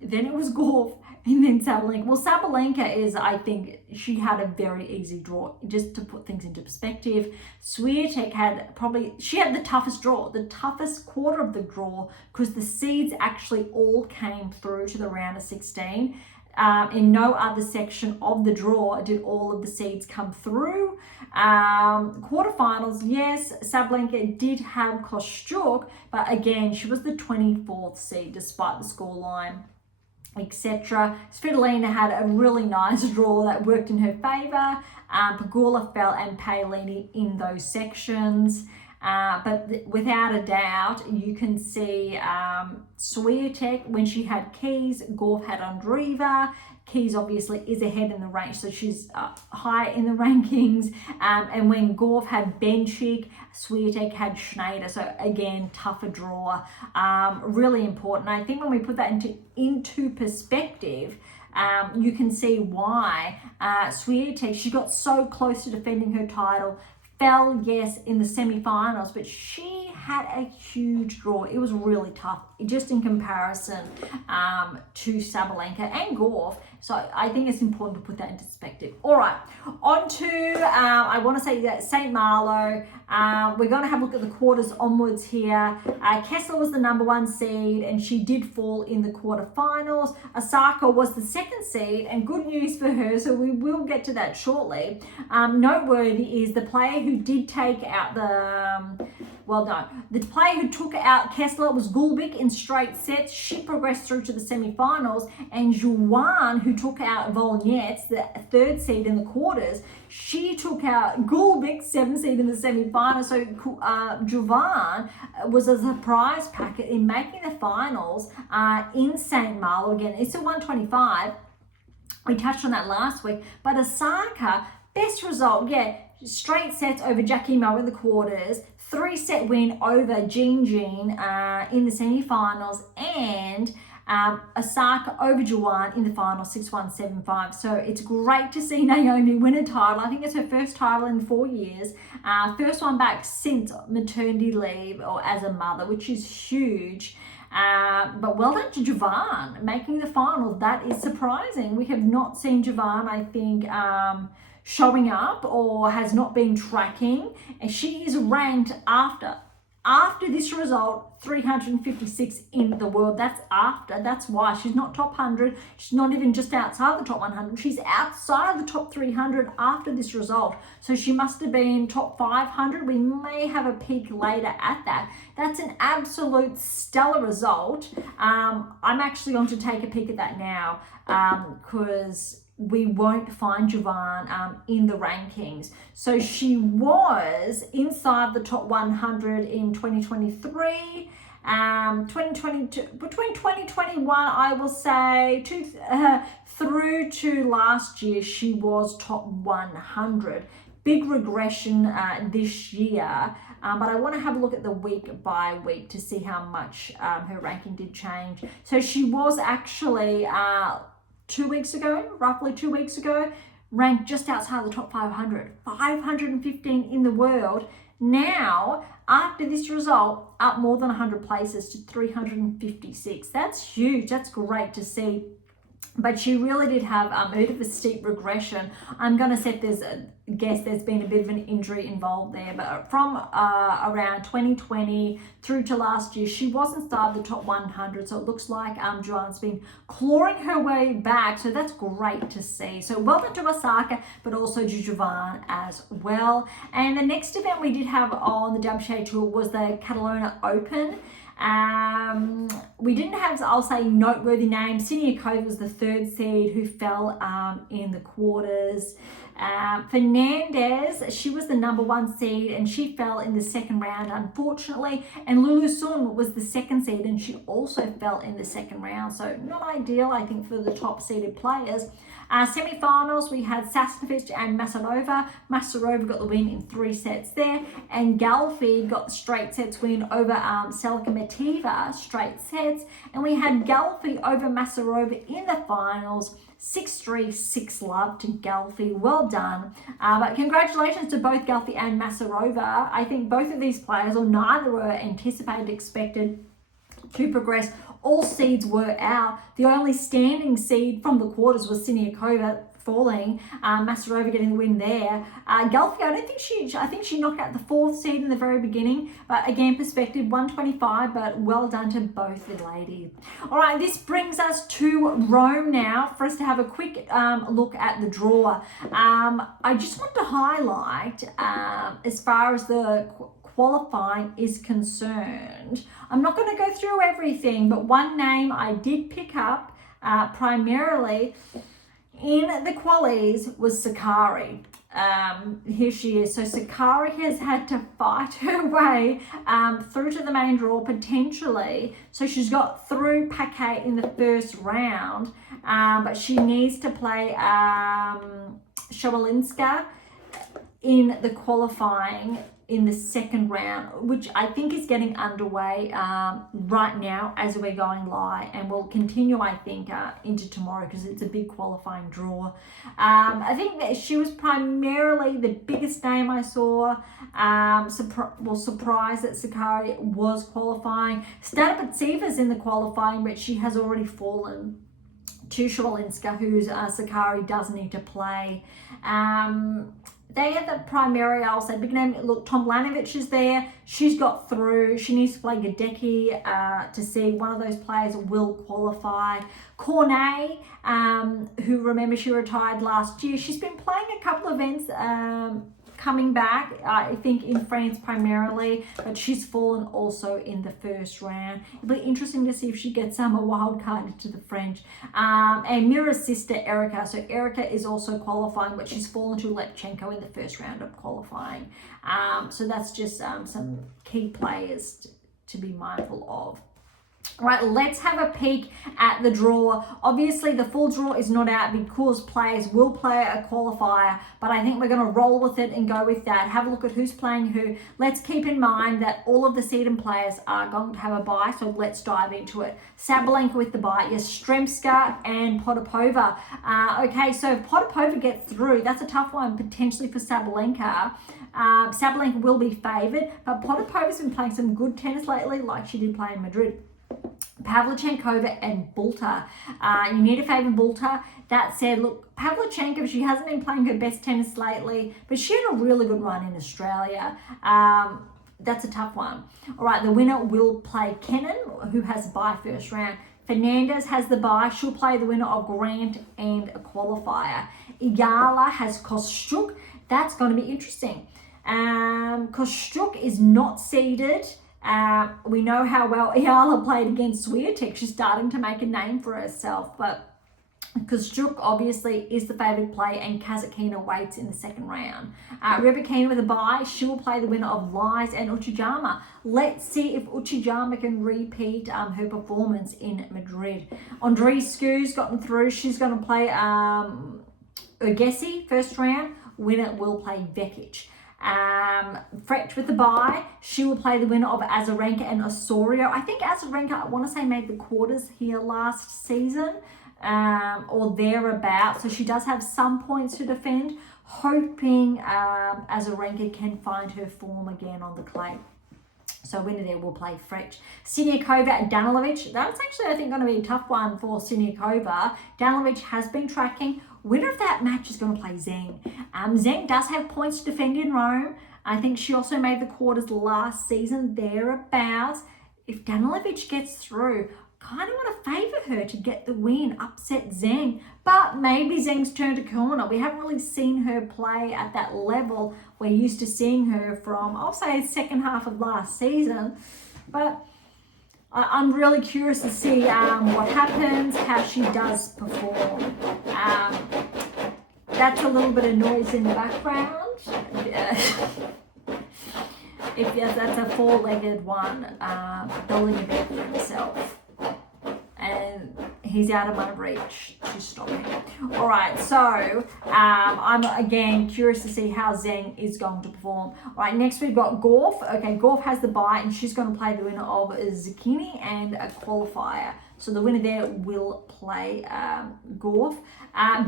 then it was Gauff, and then Sabalenka. Well, Sabalenka is, I think, she had a very easy draw, just to put things into perspective. Swiatek she had the toughest draw, the toughest quarter of the draw, because the seeds actually all came through to the round of 16. In no other section of the draw did all of the seeds come through. Quarterfinals, yes, Sabalenka did have Kostyuk, but again, she was the 24th seed despite the scoreline, etc. Svitolina had a really nice draw that worked in her favour. Pegula fell and Paolini in those sections. But without a doubt, you can see Swiatek, when she had Keys, Gauff had Ondreva. Keys obviously is ahead in the range, so she's high in the rankings. And when Gauff had Benchik, Swiatek had Schneider. So again, tougher draw. Really important. I think when we put that into perspective, you can see why Swiatek, she got so close to defending her title, fell, yes, in the semi-finals, but she had a huge draw. It was really tough, just in comparison to Sabalenka and Gauff. So I think it's important to put that into perspective. All right, on to, I want to say that St. Malo. We're going to have a look at the quarters onwards here. Kessler was the number 1 seed, and she did fall in the quarterfinals. Osaka was the 2nd seed, and good news for her, so we will get to that shortly. Noteworthy is the player who did take out the player who took out Kessler was Gulbik in straight sets. She progressed through to the semi-finals, and Juan, who took out Volnets, the 3rd seed in the quarters, she took out Gulbik, 7th seed in the semi-finals. So Juvan was a surprise packet in making the finals in St. Malo. Again, it's a 125. We touched on that last week. But Osaka, best result, yeah, straight sets over Jackie Mo in the quarters, 3-set win over Jean in the semi-finals, and Osaka over Juan in the final, 6-1, 7-5. So it's great to see Naomi win a title. I think it's her first title in 4 years. First one back since maternity leave or as a mother, which is huge. But well done to Jovan making the final. That is surprising. We have not seen Jovan, I think, showing up or has not been tracking, and she is ranked after this result 356 in the world. That's why she's not top 100. She's not even just outside the top 100. She's outside the top 300 after this result, so she must have been top 500. We may have a peek later at that. That's an absolute stellar result. I'm actually going to take a peek at that now because we won't find Jovan in the rankings. So she was inside the top 100 in 2023. 2022, between 2021, I will say, through to last year, she was top 100. big regression this year. But I want to have a look at the week by week to see how much her ranking did change. So she was actually 2 weeks ago, roughly 2 weeks ago, ranked just outside the top 500, 515 in the world. Now, after this result, up more than 100 places to 356. That's huge. That's great to see. But she really did have a bit of a steep regression. I'm going to guess there's been a bit of an injury involved there. But from around 2020 through to last year, she wasn't started the top 100. So it looks like Joanne's been clawing her way back. So that's great to see. So well done to Osaka, but also to Joanne as well. And the next event we did have on the WTA Tour was the Catalonia Open. We didn't have, I'll say, noteworthy names. Siniakova was the 3rd seed who fell in the quarters. Fernandez, she was the number 1 seed and she fell in the 2nd round, unfortunately. And Lulu Sun was the 2nd seed and she also fell in the 2nd round. So not ideal, I think, for the top seeded players. Semi-finals, we had Sasnovich and Masarova. Masarova got the win in 3 sets there, and Gauff got the straight sets win over Sabalenka, straight sets. And we had Gauff over Masarova in the finals, 6-3, 6-love to Gauff. Well done. But congratulations to both Gauff and Masarova. I think both of these players, or neither, were anticipated, expected to progress. All seeds were out. The only standing seed from the quarters was Siniakova falling. Masarova getting the win there. Gauff, I think she knocked out the 4th seed in the very beginning. But again, perspective, 125, but well done to both the ladies. All right, this brings us to Rome now for us to have a quick look at the draw. I just want to highlight, as far as the qualifying is concerned, I'm not going to go through everything, but one name I did pick up primarily in the qualies was Sakkari. Here she is. So Sakkari has had to fight her way through to the main draw potentially. So she's got through Paquet in the 1st round, but she needs to play Sabalenka in the qualifying in the 2nd round, which I think is getting underway right now as we're going live, and will continue, I think, into tomorrow because it's a big qualifying draw. I think that she was primarily the biggest name I saw. Surprised that Sakkari was qualifying. Stanipatsiva's in the qualifying, but she has already fallen to Sabalenka, who's Sakkari does need to play. They are the primary, I'll say, big name. Look, Tomljanovic is there. She's got through. She needs to play Gadecki to see one of those players will qualify. Cornet, who, remember, she retired last year. She's been playing a couple of events coming back, I think in France primarily, but she's fallen also in the 1st round. It'll be interesting to see if she gets a wild card into the French. And Mira's sister, Erica. So Erica is also qualifying, but she's fallen to Lepchenko in the 1st round of qualifying. So that's just some key players to be mindful of. All right, let's have a peek at the draw. Obviously, the full draw is not out because players will play a qualifier, but I think we're going to roll with it and go with that. Have a look at who's playing who. Let's keep in mind that all of the seeded players are going to have a bye, so let's dive into it. Sabalenka with the bye, Yastremska and Potapova. Okay, so if Potapova gets through, that's a tough one potentially for Sabalenka. Sabalenka will be favoured, but Potapova's been playing some good tennis lately, like she did play in Madrid. Pavlyuchenkova and Bulta. You need to favour Bulta. That said, look, Pavlyuchenkova, she hasn't been playing her best tennis lately, but she had a really good run in Australia. That's a tough one. All right, the winner will play Kenin, who has a bye 1st round. Fernandez has the bye. She'll play the winner of Grant and a qualifier. Igala has Kostyuk. That's going to be interesting. Kostyuk is not seeded. We know how well Ayala played against Swiatek. She's starting to make a name for herself, but Kostyuk obviously is the favoured play, and Kazatkina waits in the 2nd round. Rybakina with a bye. She will play the winner of Lies and Uchijama. Let's see if Uchijama can repeat her performance in Madrid. Andreescu's gotten through. She's going to play Urgesi 1st round. winner will play Vekic. Fretch with the bye, she will play the winner of Azarenka and Osorio. I think Azarenka, I want to say, made the quarters here last season, or thereabouts. So she does have some points to defend, hoping Azarenka can find her form again on the clay. So winner there will play Fretch. Siniakova and Danilovic. That's actually, I think, going to be a tough one for Siniakova. Danilovic has been tracking. Winner of that match is going to play Zheng. Zheng does have points to defend in Rome. I think she also made the quarters last season, thereabouts. If Danilovic gets through, kind of want to favour her to get the win, upset Zheng. But maybe Zheng's turned a corner. We haven't really seen her play at that level we're used to seeing her from, I'll say, second half of last season. But I'm really curious to see what happens, how she does perform. That's a little bit of noise in the background. If yes, that's a four-legged one, building a bed for himself. And he's out of my reach to stop him. All right, so I'm again curious to see how Zheng is going to perform. All right, next we've got Gauff. Okay, Gauff has the bye, and she's going to play the winner of Zucchini and a qualifier. So the winner there will play Gauff.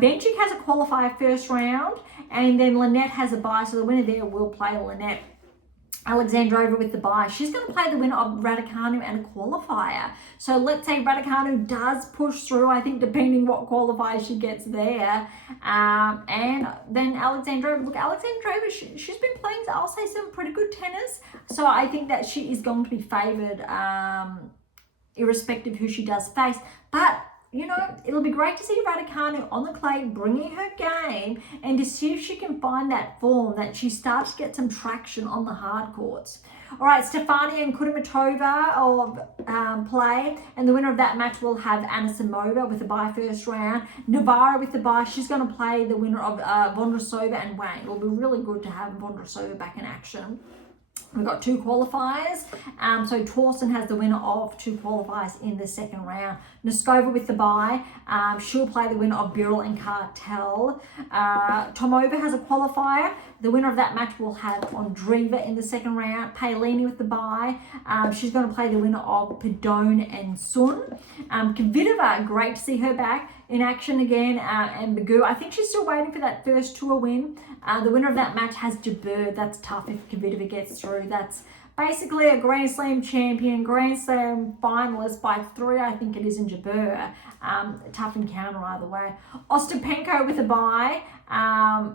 Berge has a qualifier first round, and then Lynette has a bye. So the winner there will play Lynette. Alexandrova with the bye. She's going to play the winner of Raducanu and a qualifier. So let's say Raducanu does push through, I think, depending what qualifier she gets there. And then Alexandrova, look, Alexandrova, she's been playing, I'll say, some pretty good tennis. So I think that she is going to be favoured, irrespective of who she does face. But you know, it'll be great to see Raducanu on the clay, bringing her game, and to see if she can find that form, that she starts to get some traction on the hard courts. All right, Stefania and Kudermetova of play, and the winner of that match will have Anisimova with the bye first round. Navarro with the bye, she's going to play the winner of Vondrasova and Wang. It'll be really good to have Vondrasova back in action. We've got two qualifiers. So Torsten has the winner of two qualifiers in the second round. Noskova with the bye. She'll play the winner of Burel and Cartel. Tomova has a qualifier. The winner of that match will have Ondriva in the second round. Paolini with the bye. She's going to play the winner of Pedone and Sun. Kvitova, great to see her back in action again. And Berge, I think she's still waiting for that first tour win. The winner of that match has Jabeur. That's tough if Kvitova gets through. That's basically a Grand Slam champion, Grand Slam finalist by 3, I think it is, in Jabeur. Tough encounter either way. Ostapenko with a bye,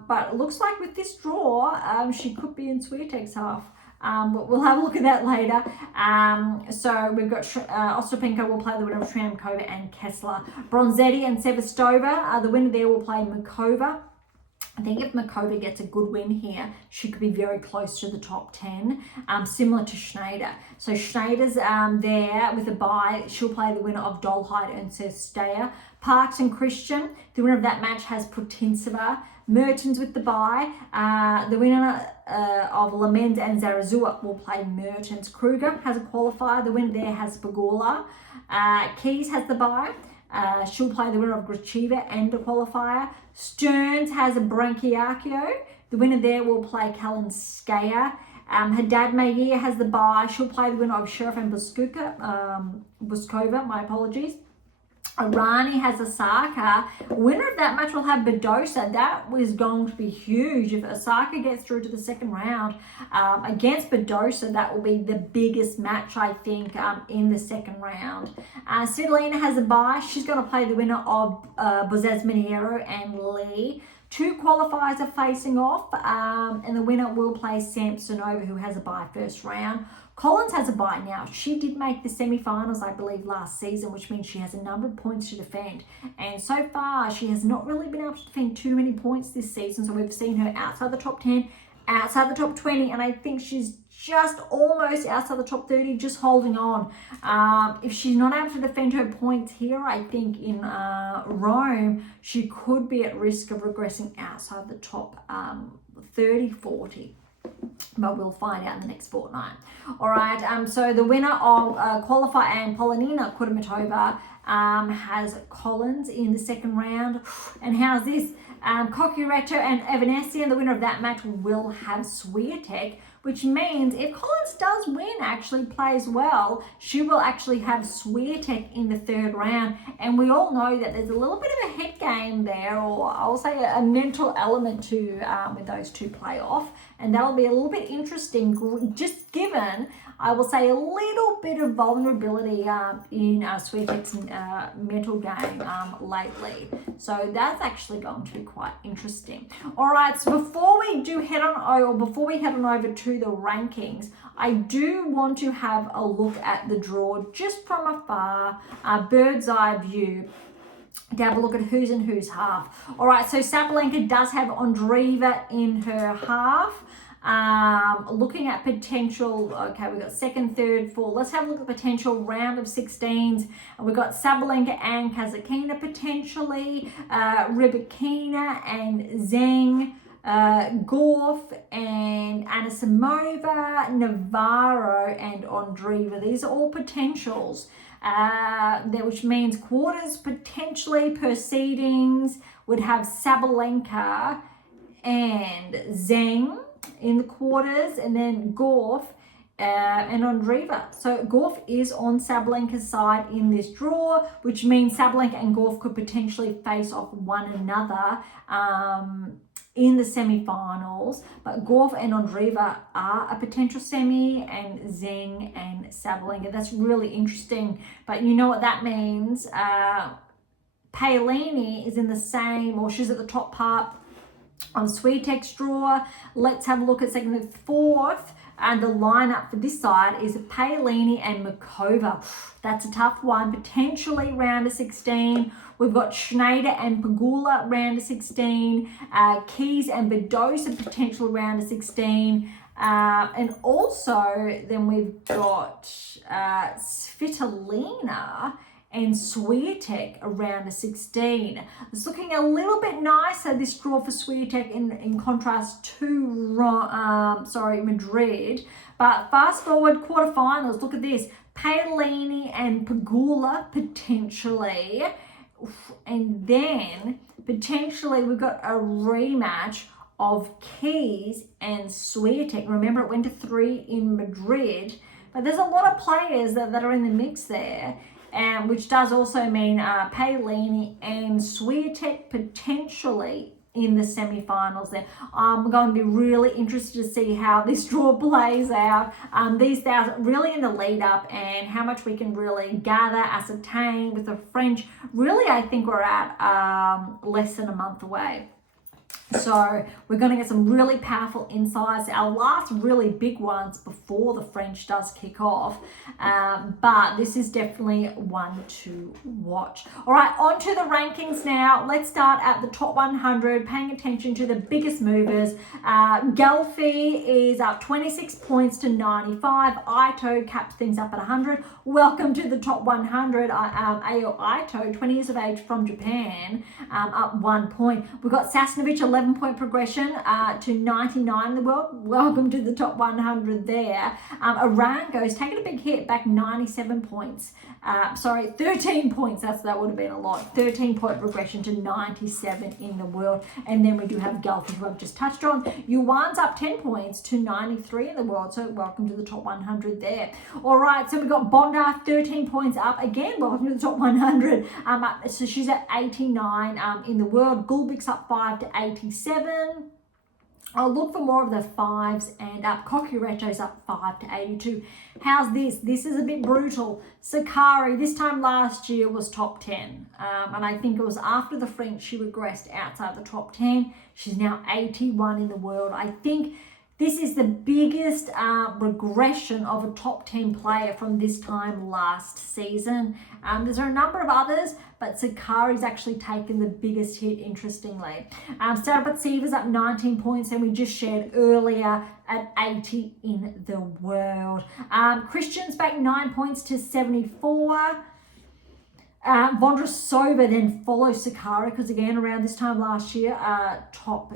but it looks like with this draw, she could be in Swiatek's half. But we'll have a look at that later. So we've got Ostapenko will play the winner of Tramkova and Kessler. Bronzetti and Sevastova, the winner there will play Makova. I think if Makova gets a good win here, she could be very close to the top 10, similar to Schneider. So Schneider's there with a bye. She'll play the winner of Dolheid and Sestaya. Parks and Christian, the winner of that match has Putintseva. Mertens with the bye. The winner of Lamens and Zarazua will play Mertens. Kruger has a qualifier. The winner there has Pagula. Keys has the bye. She'll play the winner of Gracheva and the qualifier. Stearns has a Branchiacchio. The winner there will play Kalinskaya. Haddad Meir has the bye. She'll play the winner of Sheriff and Buskova, my apologies. Irani has Osaka. Winner of that match will have Badosa. That was going to be huge. If Osaka gets through to the second round against Badosa, that will be the biggest match, I think, in the second round. Svitolina has a bye. She's going to play the winner of Bozes Miniero and Lee. Two qualifiers are facing off, and the winner will play Samsonova, who has a bye first round. Collins has a bye now. She did make the semi-finals, I believe, last season, which means she has a number of points to defend. And so far, she has not really been able to defend too many points this season. So we've seen her outside the top 10, outside the top 20, and I think she's just almost outside the top 30, just holding on. If she's not able to defend her points here, I think in Rome, she could be at risk of regressing outside the top 30, 40. But we'll find out in the next fortnight. All right, so the winner of qualifier and Polonina Kudermetova has Collins in the second round. And how's this? Kokureto and Evanescence, the winner of that match will have Swiatek, which means if Collins does win, actually plays well, she will actually have Swiatek in the third round. And we all know that there's a little bit of a head game there, or I'll say a mental element to with those two play off. And that'll be a little bit interesting, just given, I will say, a little bit of vulnerability in Swiatek's mental game lately. So that's actually going to be quite interesting. All right, so before we head on over to the rankings, I do want to have a look at the draw just from afar, bird's eye view, to have a look at who's in whose half. All right, so Sabalenka does have Andreeva in her half. Looking at potential, okay, we've got second, third, fourth. Let's have a look at potential round of 16s. And we've got Sabalenka and Kazatkina potentially, Rybakina and Zheng, Gauff and Anisimova, Navarro and Andreeva. These are all potentials. Which means quarters potentially per seedings would have Sabalenka and Zheng in the quarters, and then Gauff and Andreeva. So Gauff is on Sabalenka's side in this draw, which means Sabalenka and Gauff could potentially face off one another in the semi-finals. But Gauff and Andreeva are a potential semi, and Zheng and Sabalenka. That's really interesting. But you know what that means. Paolini is in the same, or she's at the top part on Swiatek's draw. Let's have a look at second and fourth. And the lineup for this side is Paolini and Makova. That's a tough one. Potentially round of 16. We've got Schneider and Pegula round of 16. Keys and Badosa potential round of 16. And also then we've got Svitolina and Swiatek around a 16. It's looking a little bit nicer, this draw for Swiatek in contrast to Madrid. But fast forward quarterfinals, look at this. Paolini and Pegula potentially. And then potentially we've got a rematch of Keys and Swiatek. Remember, it went to 3 in Madrid. But there's a lot of players that are in the mix there. Which does also mean Paolini and Swiatek potentially in the semi-finals there. I'm going to be really interested to see how this draw plays out. These days really in the lead up, and how much we can really gather, ascertain with the French. Really, I think we're at less than a month away. So we're going to get some really powerful insights, our last really big ones before the French does kick off. But this is definitely one to watch. All right, on to the rankings now. Let's start at the top 100, paying attention to the biggest movers. Gauff is up 26 points to 95. Ito caps things up at 100. Welcome to the top 100. Ao Ito, 20 years of age from Japan, up 1 point. We've got Sasnovich, 11-point progression to 99 in the world. Welcome to the top 100 there. Arango's taken a big hit, back 97 points. 13 points. That would have been a lot. 13-point progression to 97 in the world. And then we do have Gauff, who I've just touched on. Yuan's up 10 points to 93 in the world. So welcome to the top 100 there. All right. So we've got Bondar, 13 points up. Again, welcome to the top 100. So she's at 89 in the world. Gulbik's up 5 to 87. I'll look for more of the 5s, and Kokureto's up 5 to 82. How's this? This is a bit brutal. Sakari, this time last year, was top 10. And I think it was after the French she regressed outside the top 10. She's now 81 in the world. I think this is the biggest regression of a top 10 player from this time last season. There's a number of others, but Sakari's actually taken the biggest hit, interestingly. Sarabatsiva's up 19 points, and we just shared earlier at 80 in the world. Christian's back 9 points to 74. Vondrousova then follows Sakkari because again around this time last year, top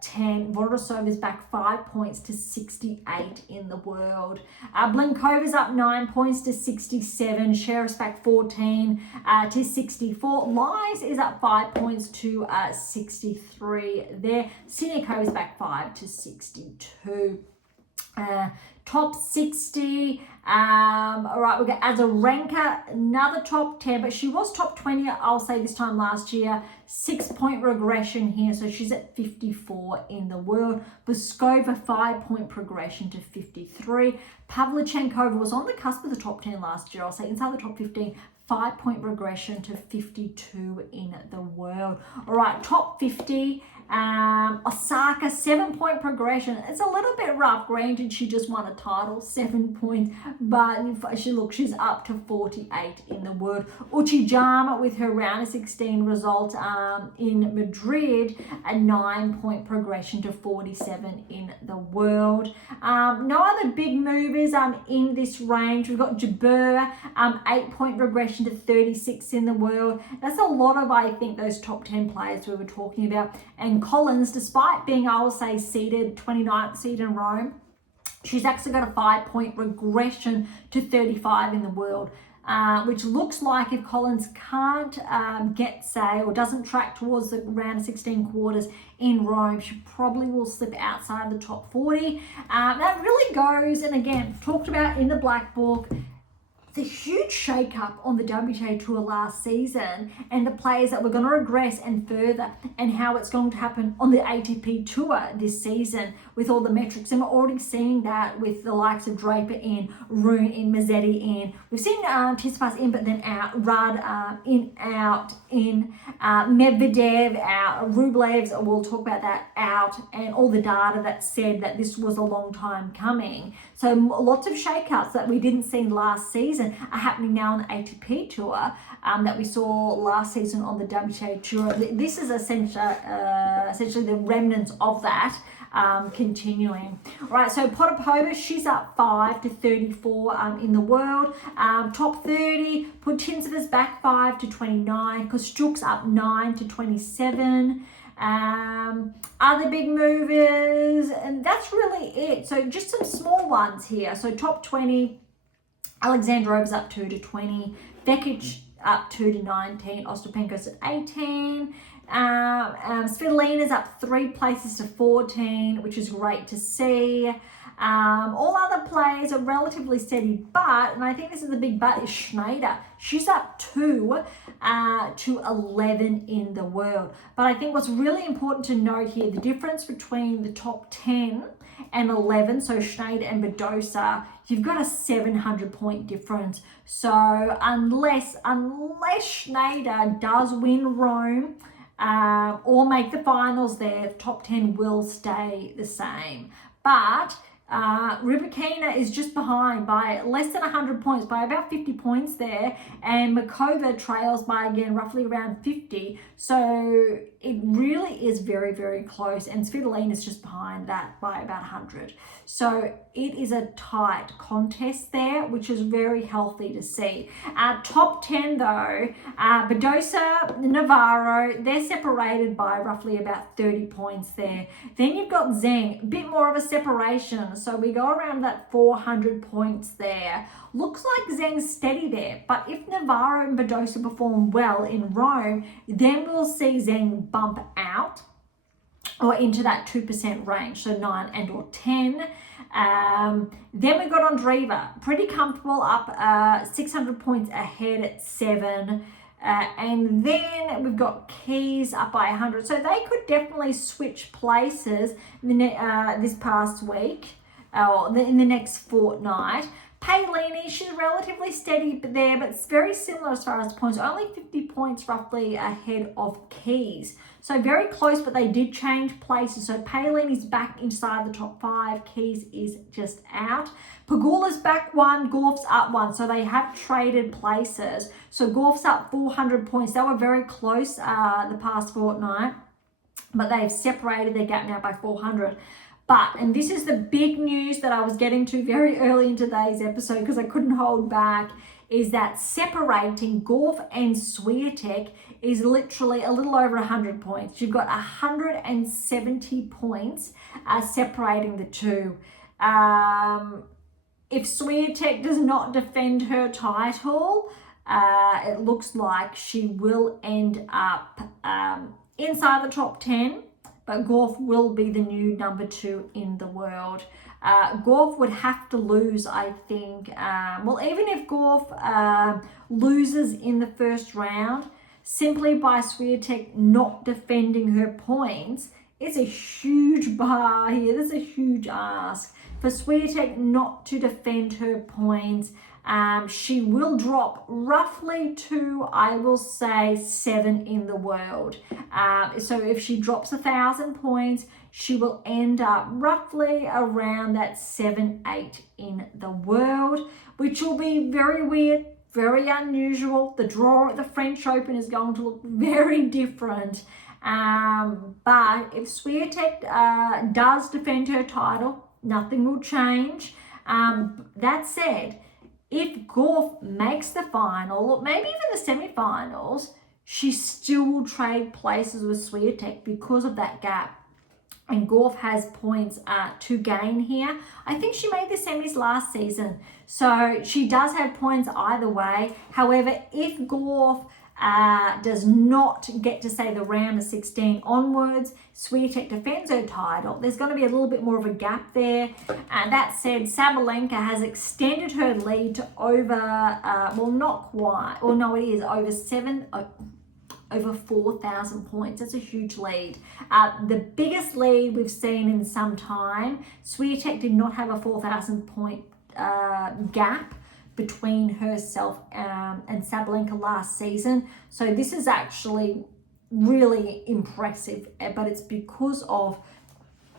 10. Vondrousova is back 5 points to 68 in the world. Blinkova's up 9 points to 67. Sere's back 14 to 64. Lies is up 5 points to 63 there. Siniakova's back 5 to 62. Top 60. All right, we've got Azarenka, another top 10, but she was top 20, I'll say, this time last year. 6 point regression here, so she's at 54 in the world. Boskova, 5 point progression to 53. Pavlyuchenkova was on the cusp of the top 10 last year, I'll say, inside the top 15. 5 point regression to 52 in the world. All right, top 50. Osaka, 7 point progression. It's a little bit rough. Granted, she just won a title, 7 points, but she's up to 48 in the world. Uchijama with her round of 16 result in Madrid, a 9 point progression to 47 in the world. No other big movers in this range. We've got Jabeur, 8 point regression to 36 in the world. That's a lot of, I think, those top 10 players we were talking about. And Collins, despite being, I will say, seeded 29th seed in Rome, she's actually got a 5 point regression to 35 in the world, which looks like if Collins can't get, say, or doesn't track towards the round of 16 quarters in Rome, she probably will slip outside the top 40. That really goes, and again, talked about in the Black Book, the huge shake-up on the WTA Tour last season and the players that were going to regress and further, and how it's going to happen on the ATP Tour this season with all the metrics. And we're already seeing that with the likes of Draper in, Ruud in, Musetti in. We've seen Tsitsipas in, but then out. Ruud in, out, in. Medvedev out. Rublev's, we'll talk about that, out. And all the data that said that this was a long time coming. So lots of shake-ups that we didn't see last season are happening now on the ATP Tour that we saw last season on the WTA Tour. This is essentially the remnants of that continuing. All right, so Potapova, she's up 5 to 34 in the world. Top 30, Putintsev's back 5 to 29. Kostchuk's up 9 to 27. Other big movers, and that's really it. So just some small ones here. So top 20, Alexandrova's up 2 to 20, Bekic up 2 to 19, Ostapenko's at 18, Svitolina's up 3 places to 14, which is great to see. All other players are relatively steady, but, and I think this is the big but, is Schneider. She's up 2 to 11 in the world. But I think what's really important to note here, the difference between the top 10 and 11, so Schneider and Badosa, you've got a 700 point difference. So unless Schneider does win Rome or make the finals there, the top 10 will stay the same. But Rybakina is just behind by less than 100 points, by about 50 points there, and Makova trails by, again, roughly around 50. So it really is very, very close, and Svitolina is just behind that by about 100. So it is a tight contest there, which is very healthy to see. Top 10 though, Badosa, Navarro, they're separated by roughly about 30 points there. Then you've got Zheng, a bit more of a separation. So we go around that 400 points there. Looks like Zheng's steady there, but if Navarro and Badosa perform well in Rome, then we'll see Zheng bump out or into that 2% range, so 9 and or 10. Then we've got Andreeva, pretty comfortable, up 600 points ahead at 7. And then we've got Keys up by 100. So they could definitely switch places this past week or in the next fortnight. Paolini, she's relatively steady there, but it's very similar as far as points. Only 50 points roughly ahead of Keys. So very close, but they did change places. So Paolini's back inside the top 5. Keys is just out. Pegula's back 1, Gauff's up 1. So they have traded places. So Gauff's up 400 points. They were very close the past fortnight, but they've separated their gap now by 400. But, and this is the big news that I was getting to very early in today's episode because I couldn't hold back, is that separating Gauff and Swiatek is literally a little over 100 points. You've got 170 points separating the two. If Swiatek does not defend her title, it looks like she will end up inside the top 10, but Gauff will be the new number 2 in the world. Gauff would have to lose, I think. Well, even if Gauff loses in the first round, simply by Swiatek not defending her points, it's a huge bar here. This is a huge ask. For Swiatek not to defend her points, she will drop roughly to, I will say, 7 in the world. So if she drops 1,000 points, she will end up roughly around that 7-8 in the world, which will be very weird, very unusual. The draw at the French Open is going to look very different. But if Swiatek does defend her title, nothing will change. That said, if Gauff makes the final, or maybe even the semi-finals, she still will trade places with Swiatek because of that gap. And Gauff has points to gain here. I think she made the semis last season, so she does have points either way. However, if Gauff does not get to, say, the round of 16 onwards, Swiatek defends her title, there's going to be a little bit more of a gap there. And that said, Sabalenka has extended her lead to over, well, not quite, or no, it is over 4,000 points. That's a huge lead. The biggest lead we've seen in some time. Swiatek did not have a 4,000 point gap between herself and Sabalenka last season. So this is actually really impressive, but it's because of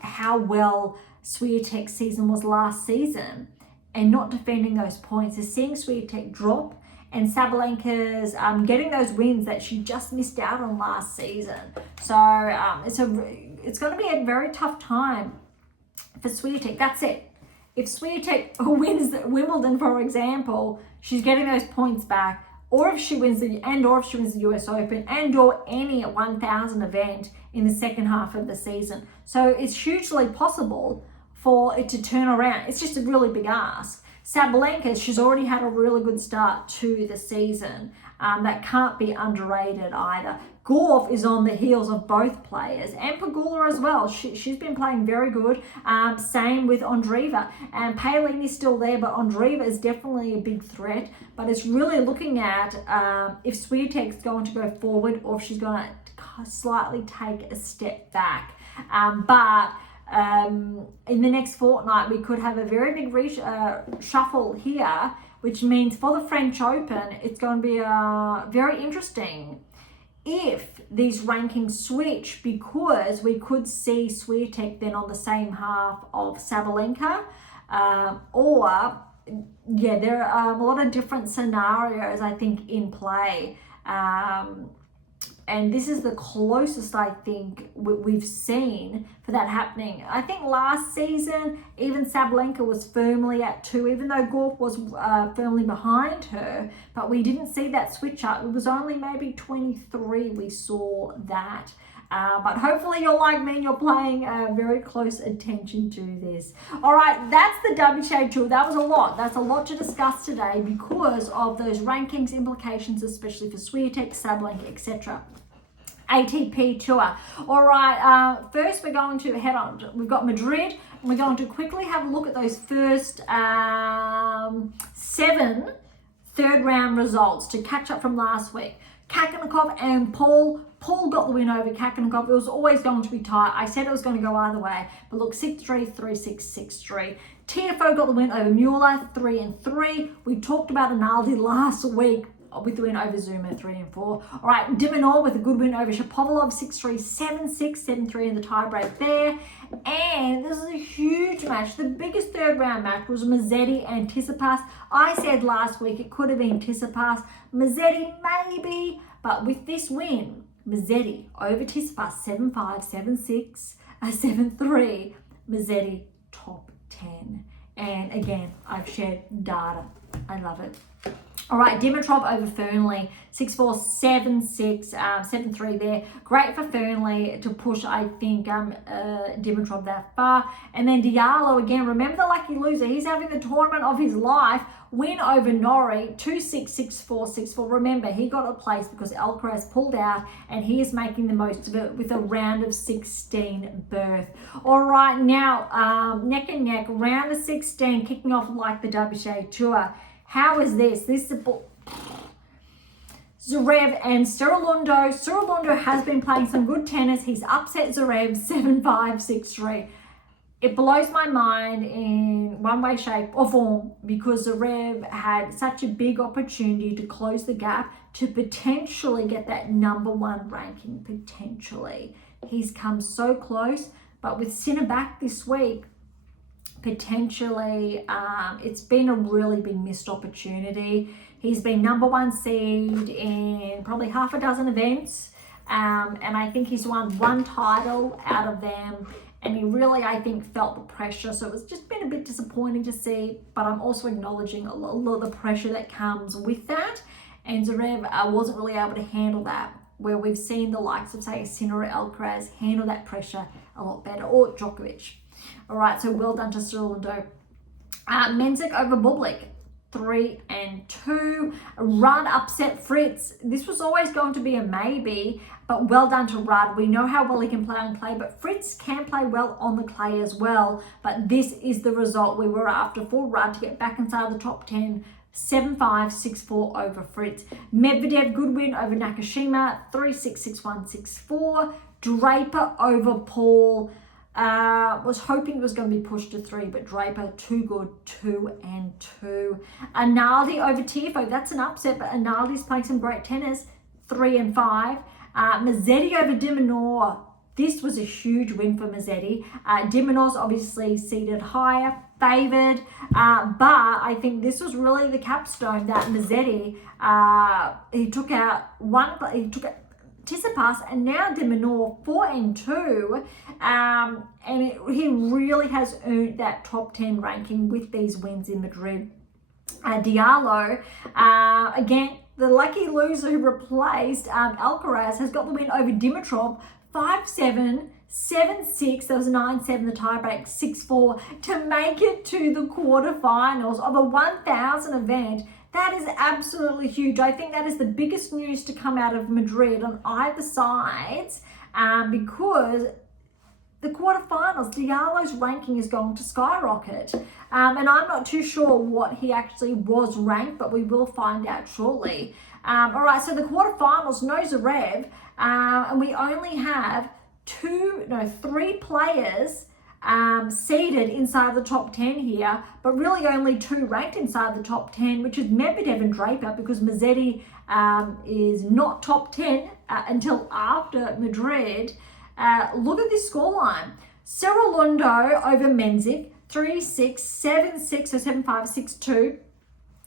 how well Swiatek's season was last season and not defending those points. Is seeing Swiatek drop and Sabalenka's getting those wins that she just missed out on last season. So it's going to be a very tough time for Swiatek. That's it. If Swiatek wins Wimbledon, for example, she's getting those points back. Or if she wins the US Open or any 1,000 event in the second half of the season. So it's hugely possible for it to turn around. It's just a really big ask. Sabalenka, she's already had a really good start to the season. That can't be underrated either. Gauff is on the heels of both players, and Pegula as well. She's been playing very good. Same with Andreeva. And Palini's still there, but Andreeva is definitely a big threat. But it's really looking at if Swiatek's going to go forward or if she's going to slightly take a step back. But in the next fortnight, we could have a very big shuffle here, which means for the French Open, it's going to be very interesting if these rankings switch, because we could see Swiatek then on the same half of Sabalenka, there are a lot of different scenarios, I think, in play. And this is the closest, I think, we've seen for that happening. I think last season, even Sabalenka was firmly at 2, even though Gauff was firmly behind her. But we didn't see that switch up. It was only maybe 23 we saw that. But hopefully you're like me and you're paying very close attention to this. All right, that's the WTA Tour. That was a lot. That's a lot to discuss today because of those rankings implications, especially for Swiatek, Sabalenka, etc. ATP Tour. All right, first we're going to head on. We've got Madrid, and we're going to quickly have a look at those first 7 third round results to catch up from last week. Kakanakov and Paul. Paul got the win over Kakanakov. It was always going to be tight. I said it was going to go either way, but look, 6-3, 3-6, 6-3. TFO got the win over Mueller, 3-3. We talked about Rinaldi last week with the win over Zuma, 3-4. All right, Dimonor with a good win over Shapovalov, 6-3, 7-6, 7-3 in the tiebreak there. And this is a huge match. The biggest third round match was Musetti and Tsitsipas. I said last week it could have been Tsitsipas. Musetti maybe, but with this win, Musetti over Tsitsipas, 7-5, 7-6, 7-3. Musetti top 10. And again, I've shared data. I love it. All right, Dimitrov over Fernley, 6-4, 7-6, 7-3 there. Great for Fernley to push, I think, Dimitrov that far. And then Diallo again, remember the lucky loser. He's having the tournament of his life. Win over Norrie, 2-6, 6-4, 6-4. Remember, he got a place because Alcaraz pulled out, and he is making the most of it with a round of 16 berth. All right, now neck and neck, round of 16, kicking off like the WTA Tour. How is this? This is Zverev and Serolundo. Serolundo has been playing some good tennis. He's upset Zverev 7-5, 6-3. It blows my mind in one way, shape or form because Zverev had such a big opportunity to close the gap to potentially get that #1 ranking, potentially. He's come so close, but with Sinner back this week, potentially it's been a really big missed opportunity. He's been #1 seed in probably half a dozen events, and I think he's won 1 title out of them, and he really, I think, felt the pressure. So it's just been a bit disappointing to see, but I'm also acknowledging a lot of the pressure that comes with that, and Zverev wasn't really able to handle that, where we've seen the likes of, say, Sinner or Alcaraz handle that pressure a lot better, or Djokovic. All right, so well done to Serolundo. Mensik over Bublik, 3-2. Ruud upset Fritz. This was always going to be a maybe, but well done to Ruud. We know how well he can play on clay, but Fritz can play well on the clay as well. But this is the result we were after for Ruud to get back inside the top 10. 7-5, 6-4 over Fritz. Medvedev, good win over Nakashima, 3-6, 6-1, 6-4. Draper over Paul. Was hoping it was going to be pushed to 3, but Draper, too good, 2-2. Analdi over Tiafoe, that's an upset, but Analdi's playing some great tennis, 3-5. Musetti over Dimonor, this was a huge win for Musetti. Dimonor's obviously seated higher, favoured, but I think this was really the capstone that Musetti, he took out Tsitsipas, and now Dimonor 4-2, and he really has earned that top 10 ranking with these wins in Madrid. Diallo, again, the lucky loser who replaced Alcaraz, has got the win over Dimitrov, 5-7, 7-6, there was 9-7 the tiebreak, 6-4, to make it to the quarterfinals of a 1,000 event. That is absolutely huge. I think that is the biggest news to come out of Madrid on either sides, because the quarterfinals, Diallo's ranking is going to skyrocket. And I'm not too sure what he actually was ranked, but we will find out shortly. All right, so the quarterfinals, no Zverev, and we only have 3 players seeded inside the top 10 here, but really only 2 ranked inside the top 10, which is Medvedev and Draper, because Musetti is not top 10 until after Madrid. Look at this scoreline. Serolundo over Mensik, 3-6, 7-6, so 7-5, 6-2.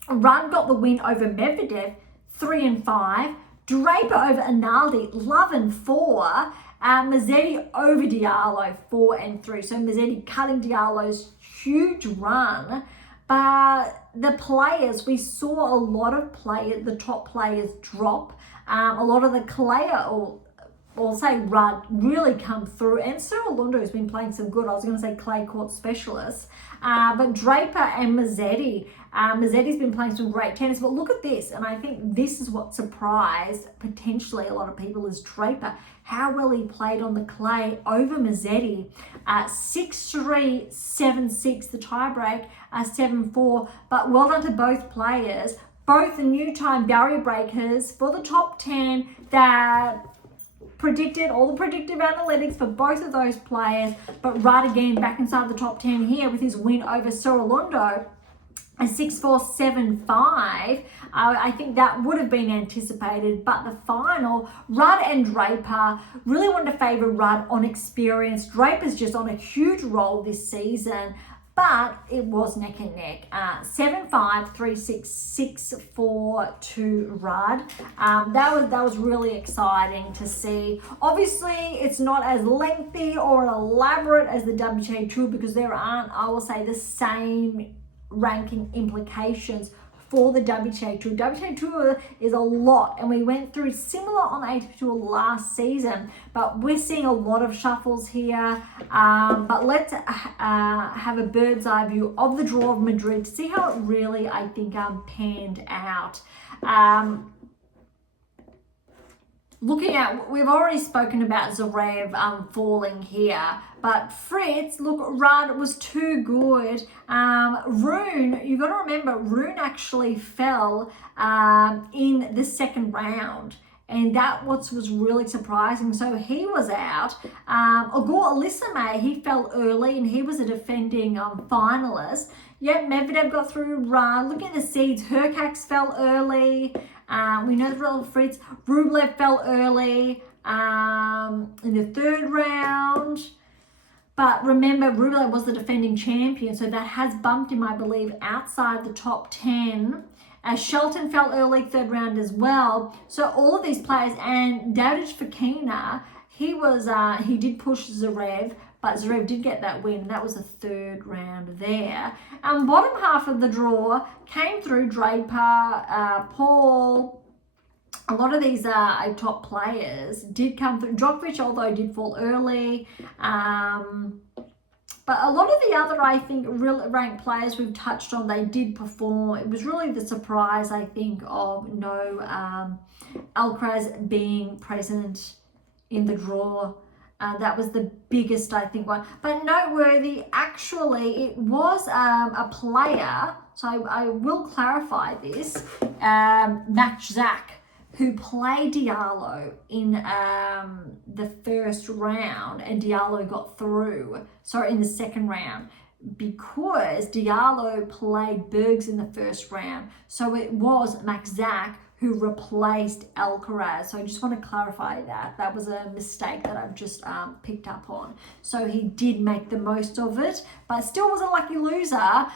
Ruud got the win over Medvedev, 3-5. Draper over Analdi, 11-4. Musetti over Diallo, 4-3. So Musetti cutting Diallo's huge run. But the players, we saw a lot of the top players drop. A lot of the clay, or say Ruud, really come through. And Serolundo has been playing some good, I was going to say clay court specialists. But Draper and Musetti's been playing some great tennis. But look at this, and I think this is what surprised potentially a lot of people, is Draper, how well he played on the clay over Musetti. 6-3, 7-6, the tiebreak, 7-4. But well done to both players. Both the new time barrier breakers for the top 10 that predicted, all the predictive analytics for both of those players. But Ruud again back inside the top 10 here with his win over Serolundo. A 6-4, 7-5. I think that would have been anticipated, but the final, Ruud and Draper, really wanted to favour Ruud on experience. Draper's just on a huge roll this season, but it was neck and neck. 7-5, 3-6, 6-4 to Ruud. That was really exciting to see. Obviously, it's not as lengthy or elaborate as the WTA Tour, because there aren't, I will say, the same ranking implications for the WTA Tour. WTA Tour is a lot, and we went through similar on the ATP Tour last season, but we're seeing a lot of shuffles here. But let's have a bird's eye view of the draw of Madrid to see how it really, I think, panned out. Looking at, we've already spoken about Zverev falling here, but Fritz, look, Ruud was too good. Rune, you got to remember, Rune actually fell in the second round, and that was really surprising. So he was out. Alyssa, he fell early, and he was a defending finalist. Yet Medvedev got through. Look at the seeds. Hurkacz fell early. We know the Fritz. Rublev fell early in the third round. But remember, Rublev was the defending champion, so that has bumped him, I believe, outside the top 10. Shelton fell early third round as well. So all of these players, and Davidovich Fokina, he did push Zverev, but Zverev did get that win. That was the third round there. Bottom half of the draw came through Draper, Paul. A lot of these top players did come through. Djokovic, although did fall early. But a lot of the other, I think, real ranked players we've touched on, they did perform. It was really the surprise, I think, of no Alcaraz being present in the draw. That was the biggest, I think, one. But noteworthy, actually, it was a player, so I will clarify this, Max Zach, who played Diallo in the first round, and Diallo got through, in the second round, because Diallo played Berge in the first round. So it was Max Zach who replaced Alcaraz. So I just want to clarify that. That was a mistake that I've just picked up on. So he did make the most of it, but still was a lucky loser,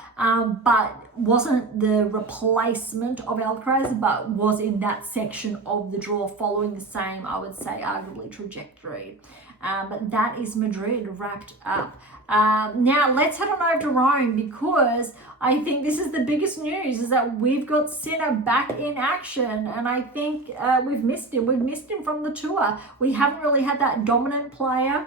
but wasn't the replacement of Alcaraz, but was in that section of the draw following the same, I would say, arguably trajectory. But that is Madrid wrapped up. Now let's head on over to Rome, because I think this is the biggest news, is that we've got Sinner back in action, and I think we've missed him. We've missed him from the tour. We haven't really had that dominant player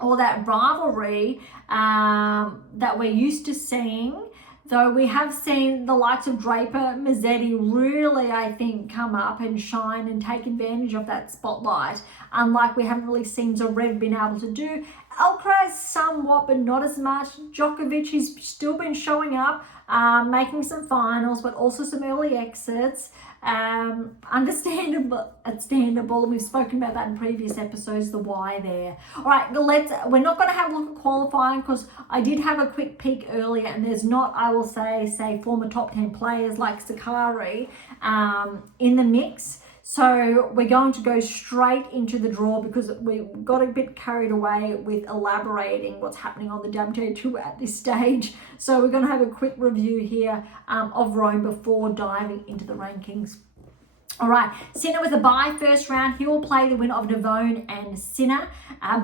or that rivalry that we're used to seeing. Though we have seen the likes of Draper, Musetti really, I think, come up and shine and take advantage of that spotlight, unlike we haven't really seen Zverev been able to do. Alcaraz somewhat, but not as much. Djokovic, he's still been showing up, making some finals, but also some early exits. Understandable. We've spoken about that in previous episodes, the why there. All right, we're not going to have a look at qualifying, because I did have a quick peek earlier, and there's not, I will say former top 10 players like Sakari in the mix. So we're going to go straight into the draw, because we got a bit carried away with elaborating what's happening on the WTA Tour at this stage. So we're going to have a quick review here of Rome before diving into the rankings. All right, Sinner with a bye first round. He will play the winner of Navone and Sinner.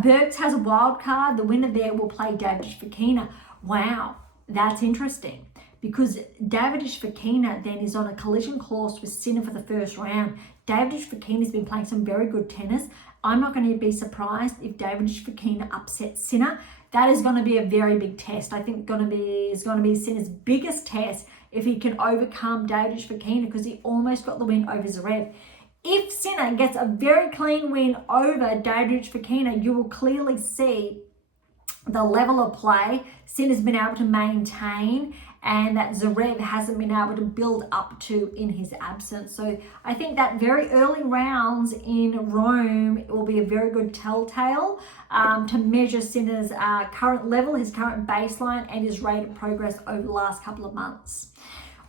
Berge has a wild card. The winner there will play Davidovich Fokina. Wow, that's interesting, because Davidovich Fokina then is on a collision course with Sinner for the first round. Davidovich Fokina has been playing some very good tennis. I'm not going to be surprised if Davidovich Fokina upsets Sinner. That is going to be a very big test. I think is going to be Sinner's biggest test if he can overcome Davidovich Fokina, because he almost got the win over Zverev. If Sinner gets a very clean win over Davidovich Fokina, you will clearly see the level of play Sinner's been able to maintain, and that Zverev hasn't been able to build up to in his absence. So I think that very early rounds in Rome, it will be a very good telltale to measure Sinner's current level, his current baseline, and his rate of progress over the last couple of months.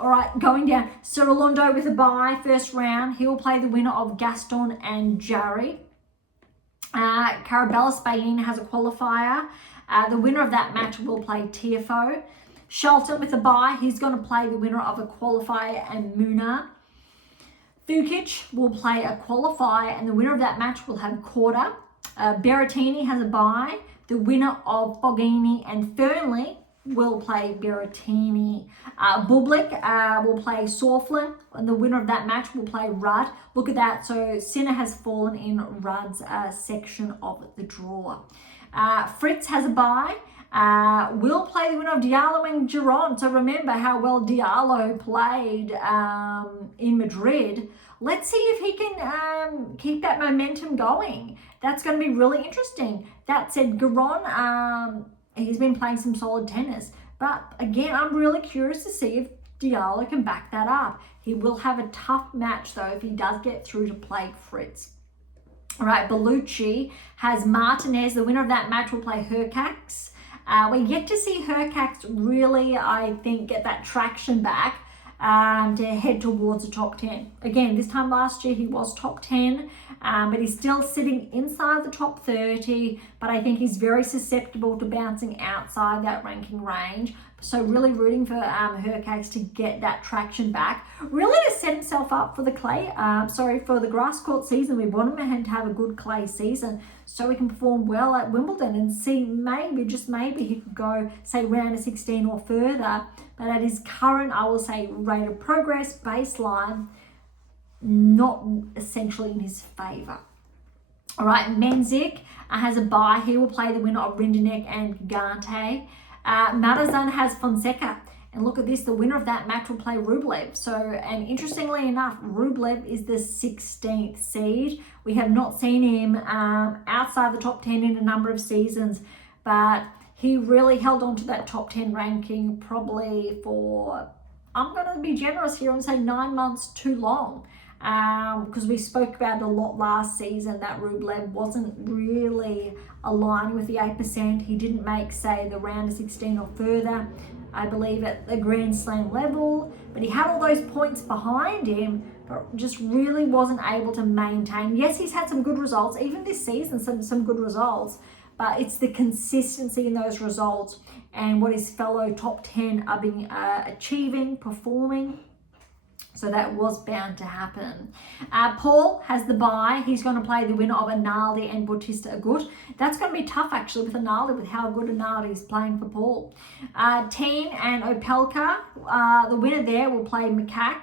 All right, going down, Cerrulondo with a bye first round. He will play the winner of Gaston and Jarry. Carabella Spain has a qualifier. The winner of that match will play Tiafoe. Shelton with a bye, he's going to play the winner of a qualifier and Muna. Fukic will play a qualifier, and the winner of that match will have Korda. Berrettini has a bye. The winner of Fognini and Fernley will play Berrettini. Bublik will play Sorflin, and the winner of that match will play Ruud. Look at that. So Sinner has fallen in Ruud's section of the draw. Fritz has a bye. Will play the winner of Diallo and Giron. So remember how well Diallo played in Madrid. Let's see if he can keep that momentum going. That's going to be really interesting. That said, Giron, he's been playing some solid tennis. But again, I'm really curious to see if Diallo can back that up. He will have a tough match, though, if he does get through to play Fritz. All right, Bellucci has Martinez. The winner of that match will play Hurkacz. We're yet to see Hurkacz really, I think, get that traction back to head towards the top 10. Again, this time last year he was top 10, but he's still sitting inside the top 30, but I think he's very susceptible to bouncing outside that ranking range. So really rooting for Hurkacz to get that traction back, really to set himself up for the for the grass court season. We want him to have a good clay season so he can perform well at Wimbledon and see maybe, just maybe, he could go, say, round of 16 or further. But at his current, I will say, rate of progress, baseline, not essentially in his favour. All right, Menzik has a bye. He will play the winner of Rinderknech and Gigante. Madazan has Fonseca. And look at this, the winner of that match will play Rublev. So, and interestingly enough, Rublev is the 16th seed. We have not seen him outside the top 10 in a number of seasons, but he really held on to that top 10 ranking probably for, I'm going to be generous here and say 9 months too long. Because we spoke about it a lot last season that Rublev wasn't really aligning with the 8%. He didn't make, say, the round of 16 or further, I believe, at the Grand Slam level. But he had all those points behind him, but just really wasn't able to maintain. Yes, he's had some good results, even this season, some good results. But it's the consistency in those results and what his fellow top 10 are being achieving, performing. So that was bound to happen. Paul has the bye. He's going to play the winner of Analdi and Bautista Agut. That's going to be tough, actually, with Analdi, with how good Analdi is playing for Paul. Teen and Opelka, the winner there will play Makak.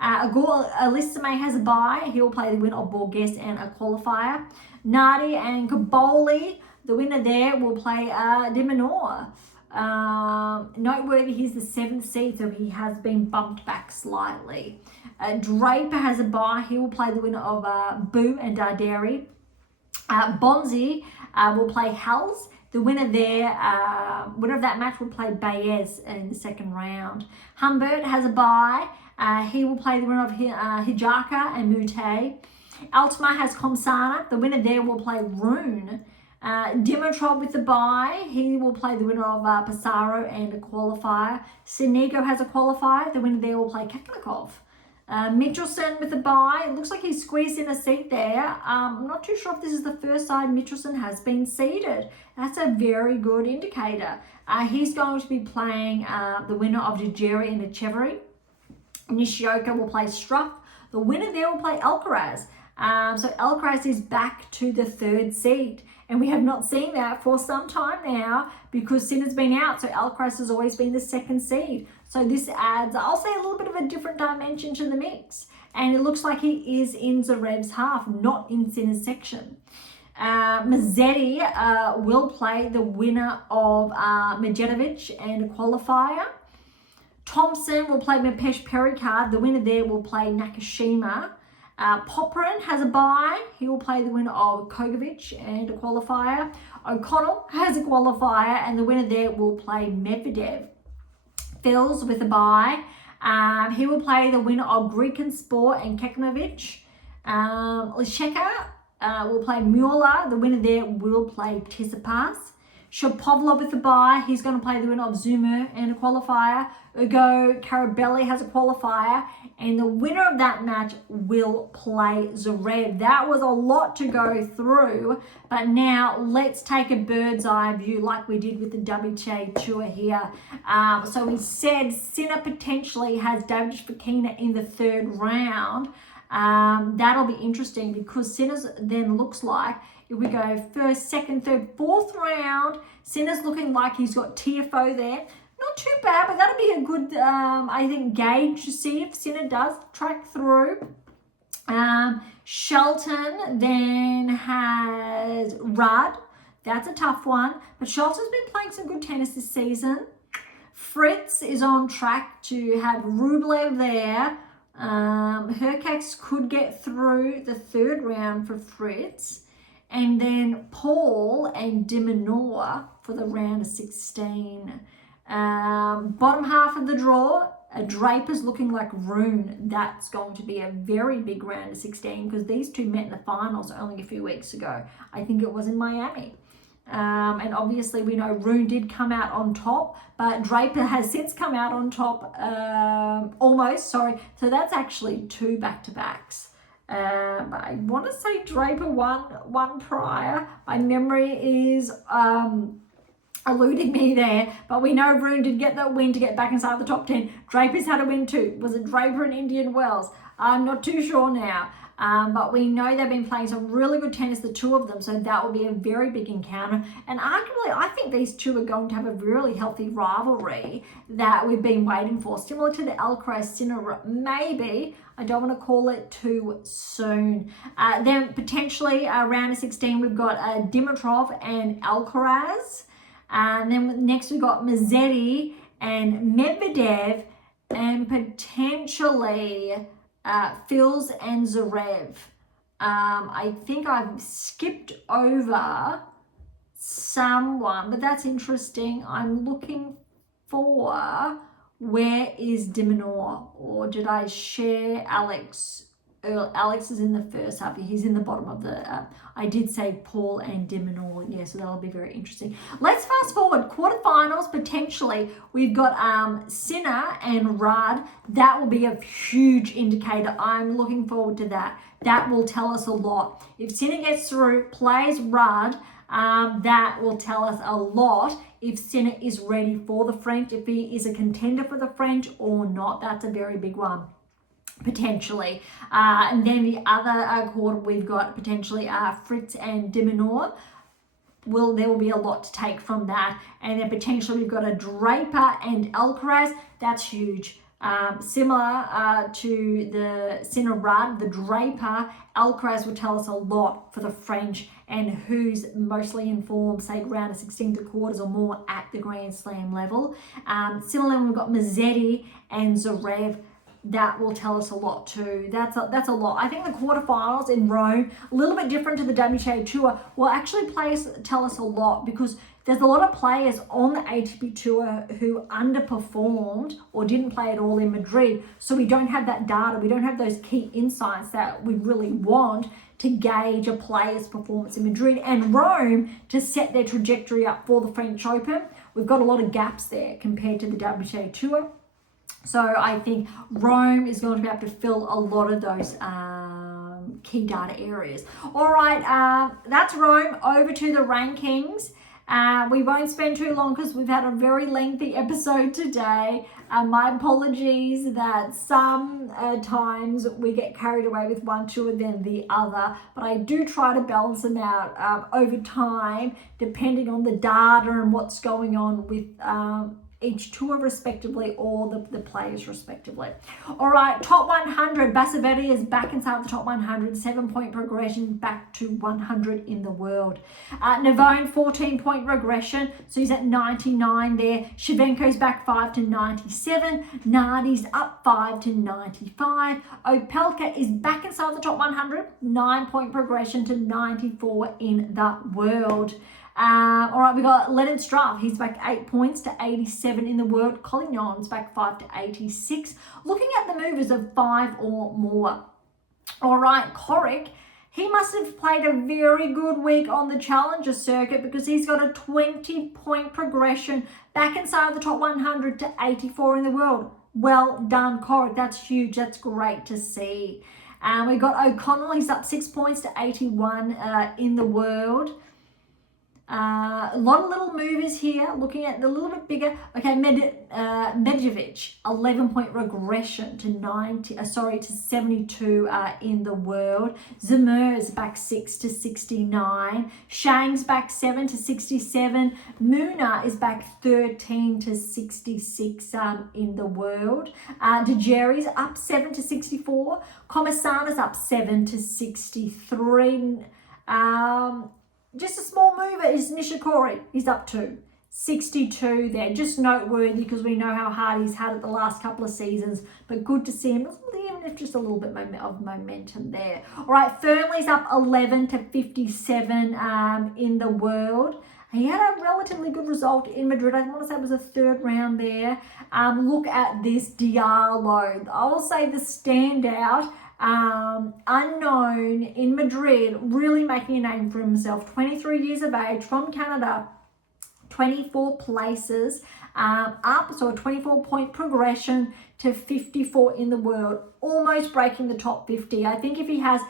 Alistame has a bye. He will play the winner of Borges and a qualifier. Nardi and Kaboli, the winner there will play De Minaur. Noteworthy, he's the 7th seed, so he has been bumped back slightly. Draper has a bye. He will play the winner of Boo and Darderi. Bonzi will play Hals. The winner there, winner of that match will play Baez in the second round. Humbert has a bye. He will play the winner of Hijaka and Mute. Altmaier has Komsana. The winner there will play Rune. Dimitrov with the bye. He will play the winner of Passaro and a qualifier. Sinigo has a qualifier. The winner there will play Keklikov. Michelson with the bye. It looks like he's squeezed in a seat there. I'm not too sure if this is the first time Michelson has been seeded. That's a very good indicator. He's going to be playing the winner of Djeri and Echeverry. Nishioka will play Struff. The winner there will play Alcaraz. So Alcaraz is back to the 3rd seed. And we have not seen that for some time now because Sinner's been out. So Alcaraz has always been the 2nd seed. So this adds, I'll say, a little bit of a different dimension to the mix. And it looks like he is in Zverev's half, not in Sinner's section. Musetti will play the winner of Medjedovic and a qualifier. Thompson will play Mapesh Perikard. The winner there will play Nakashima. Popperin has a bye. He will play the winner of Kogovic and a qualifier. O'Connell has a qualifier, and the winner there will play Medvedev. Fils with a bye. He will play the winner of Grikenspor and Kekmanovic. Lisheka will play Mueller. The winner there will play Tsitsipas. Shapovalov with the bye. He's going to play the winner of Zuma and a qualifier. Ugo Carabelli has a qualifier. And the winner of that match will play Zverev. That was a lot to go through. But now let's take a bird's eye view like we did with the WTA Tour here. So we said Sinner potentially has David Fokina in the 3rd round. That'll be interesting because Sinner's then looks like If we go first, second, third, fourth round, Sinner's looking like he's got TFO there. Not too bad, but that'll be a good, I think, gauge to see if Sinner does track through. Shelton then has Ruud. That's a tough one, but Shelton's been playing some good tennis this season. Fritz is on track to have Rublev there. Hercax could get through the third round for Fritz. And then Paul and de Minaur for the round of 16. Bottom half of the draw, Draper's looking like Ruud. That's going to be a very big round of 16 because these two met in the finals only a few weeks ago. I think it was in Miami. And obviously we know Ruud did come out on top, but Draper has since come out on top, so that's actually 2 back-to-backs. But I want to say Draper won one prior. My memory is eluding me there, but we know Ruud did get that win to get back inside the top 10. Draper's had a win too. Was it Draper and Indian Wells? I'm not too sure now. But we know they've been playing some really good tennis, the two of them, so that will be a very big encounter. And arguably, I think these two are going to have a really healthy rivalry that we've been waiting for, similar to the Alcaraz-Sinner, maybe. I don't want to call it too soon. Then potentially round of 16, we've got Dimitrov and Alcaraz. And then next we've got Musetti and Medvedev, and potentially Fils and Zverev. I think I've skipped over someone, but that's interesting. I'm looking for where is de Minaur, or did I share Alex? Alex is in the first half. He's in the bottom of the. I did say Paul and de Minaur. Yeah, so that'll be very interesting. Let's fast forward. Quarterfinals potentially. We've got Sinner and Ruud. That will be a huge indicator. I'm looking forward to that. That will tell us a lot. If Sinner gets through, plays Ruud, that will tell us a lot. If Sinner is ready for the French, if he is a contender for the French or not, that's a very big one. Potentially. And then the other quarter, we've got potentially Fritz and de Minaur. There will be a lot to take from that. And then potentially we've got a Draper and Alcaraz. That's huge. Similar to the Sinner Ruud, the Draper, Alcaraz will tell us a lot for the French and who's mostly informed, say round of 16 to quarters or more at the Grand Slam level. Similarly, we've got Musetti and Zverev. That will tell us a lot too. That's a lot. I think the quarterfinals in Rome, a little bit different to the WTA Tour, will actually tell us a lot because there's a lot of players on the ATP Tour who underperformed or didn't play at all in Madrid. So we don't have that data. We don't have those key insights that we really want to gauge a player's performance in Madrid and Rome to set their trajectory up for the French Open. We've got a lot of gaps there compared to the WTA Tour. So I think Rome is going to be able to fill a lot of those key data areas. All right, that's Rome. Over to the rankings. We won't spend too long because we've had a very lengthy episode today. My apologies that sometimes we get carried away with one tour than the other, but I do try to balance them out over time, depending on the data and what's going on with each tour respectively, or the players respectively. All right, top 100. Bassaveri is back inside the top 100, 7-point progression back to 100 in the world. Navone, 14-point regression, so he's at 99 there. Shevchenko's back 5 to 97. Nardi's up 5 to 95. Opelka is back inside the top 100, 9-point progression to 94 in the world. All right, we got Leonard Struff. He's back 8 points to 87 in the world. Collignon's back 5 to 86. Looking at the movers of 5 or more. All right, Coric. He must have played a very good week on the Challenger circuit because he's got a 20-point progression back inside the top 100 to 84 in the world. Well done, Coric. That's huge. That's great to see. We got O'Connell. He's up 6 points to 81 in the world. A lot of little movers here, looking at the little bit bigger. Okay, Medvedev, 11-point regression to 72 in the world. Zimmer is back 6 to 69. Shang's back 7 to 67. Muna is back 13 to 66 in the world. Dejeri's up 7 to 64. Komisana's up 7 to 63. Just a small mover is Nishikori. He's up to 62 there. Just noteworthy because we know how hard he's had it the last couple of seasons. But good to see him, even if just a little bit of momentum there. All right, Fernley's up 11 to 57 in the world. He had a relatively good result in Madrid. I want to say it was a third round there. Look at this Diallo. I will say the standout. Unknown in Madrid, really making a name for himself. 23 years of age, from Canada, 24 places up, so a 24-point progression to 54 in the world, almost breaking the top 50. I think if he has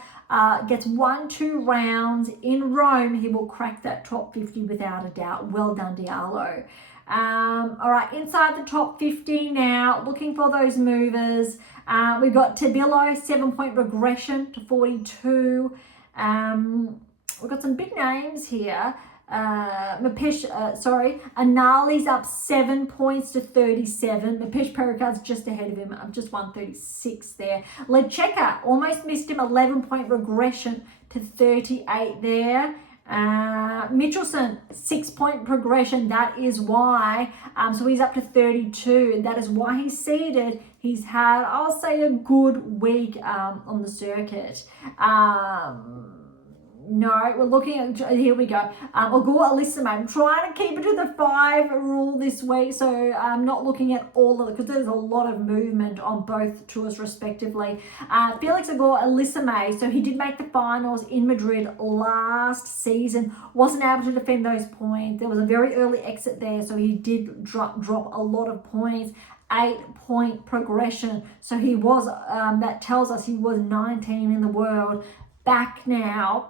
gets 1-2 rounds in Rome, he will crack that top 50 without a doubt. Well done, Diallo. All right, inside the top 50 now, looking for those movers. We've got Tabilo, 7-point regression to 42. We've got some big names here. Anali's up 7 points to 37. Mapesh Perikard's just ahead of him. I'm just 136 there. Lecheka almost missed him, 11-point regression to 38 there. Mitchelson, 6-point progression. That is why. So he's up to 32. That is why he's seeded. He's had, I'll say, a good week on the circuit. No, we're looking at, here we go. Ogor Alisame. I'm trying to keep it to the 5 rule this week, so I'm not looking at all of it because there's a lot of movement on both tours respectively. Felix Ogor Alisame, so he did make the finals in Madrid last season, wasn't able to defend those points. There was a very early exit there, so he did drop a lot of points. 8-point progression, so he was, that tells us he was 19 in the world, back now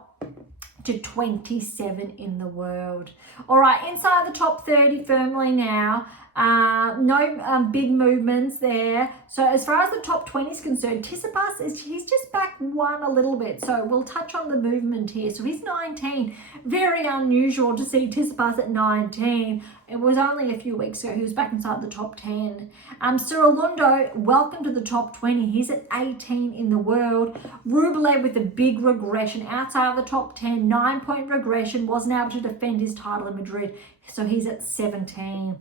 to 27 in the world. All right, inside the top 30 firmly now. No big movements there. So as far as the top 20 is concerned, Tsitsipas, he's just back one a little bit. So we'll touch on the movement here. So he's 19. Very unusual to see Tsitsipas at 19. It was only a few weeks ago. He was back inside the top 10. Sere, welcome to the top 20. He's at 18 in the world. Rublev with a big regression outside of the top 10. 9-point regression. Wasn't able to defend his title in Madrid. So he's at 17.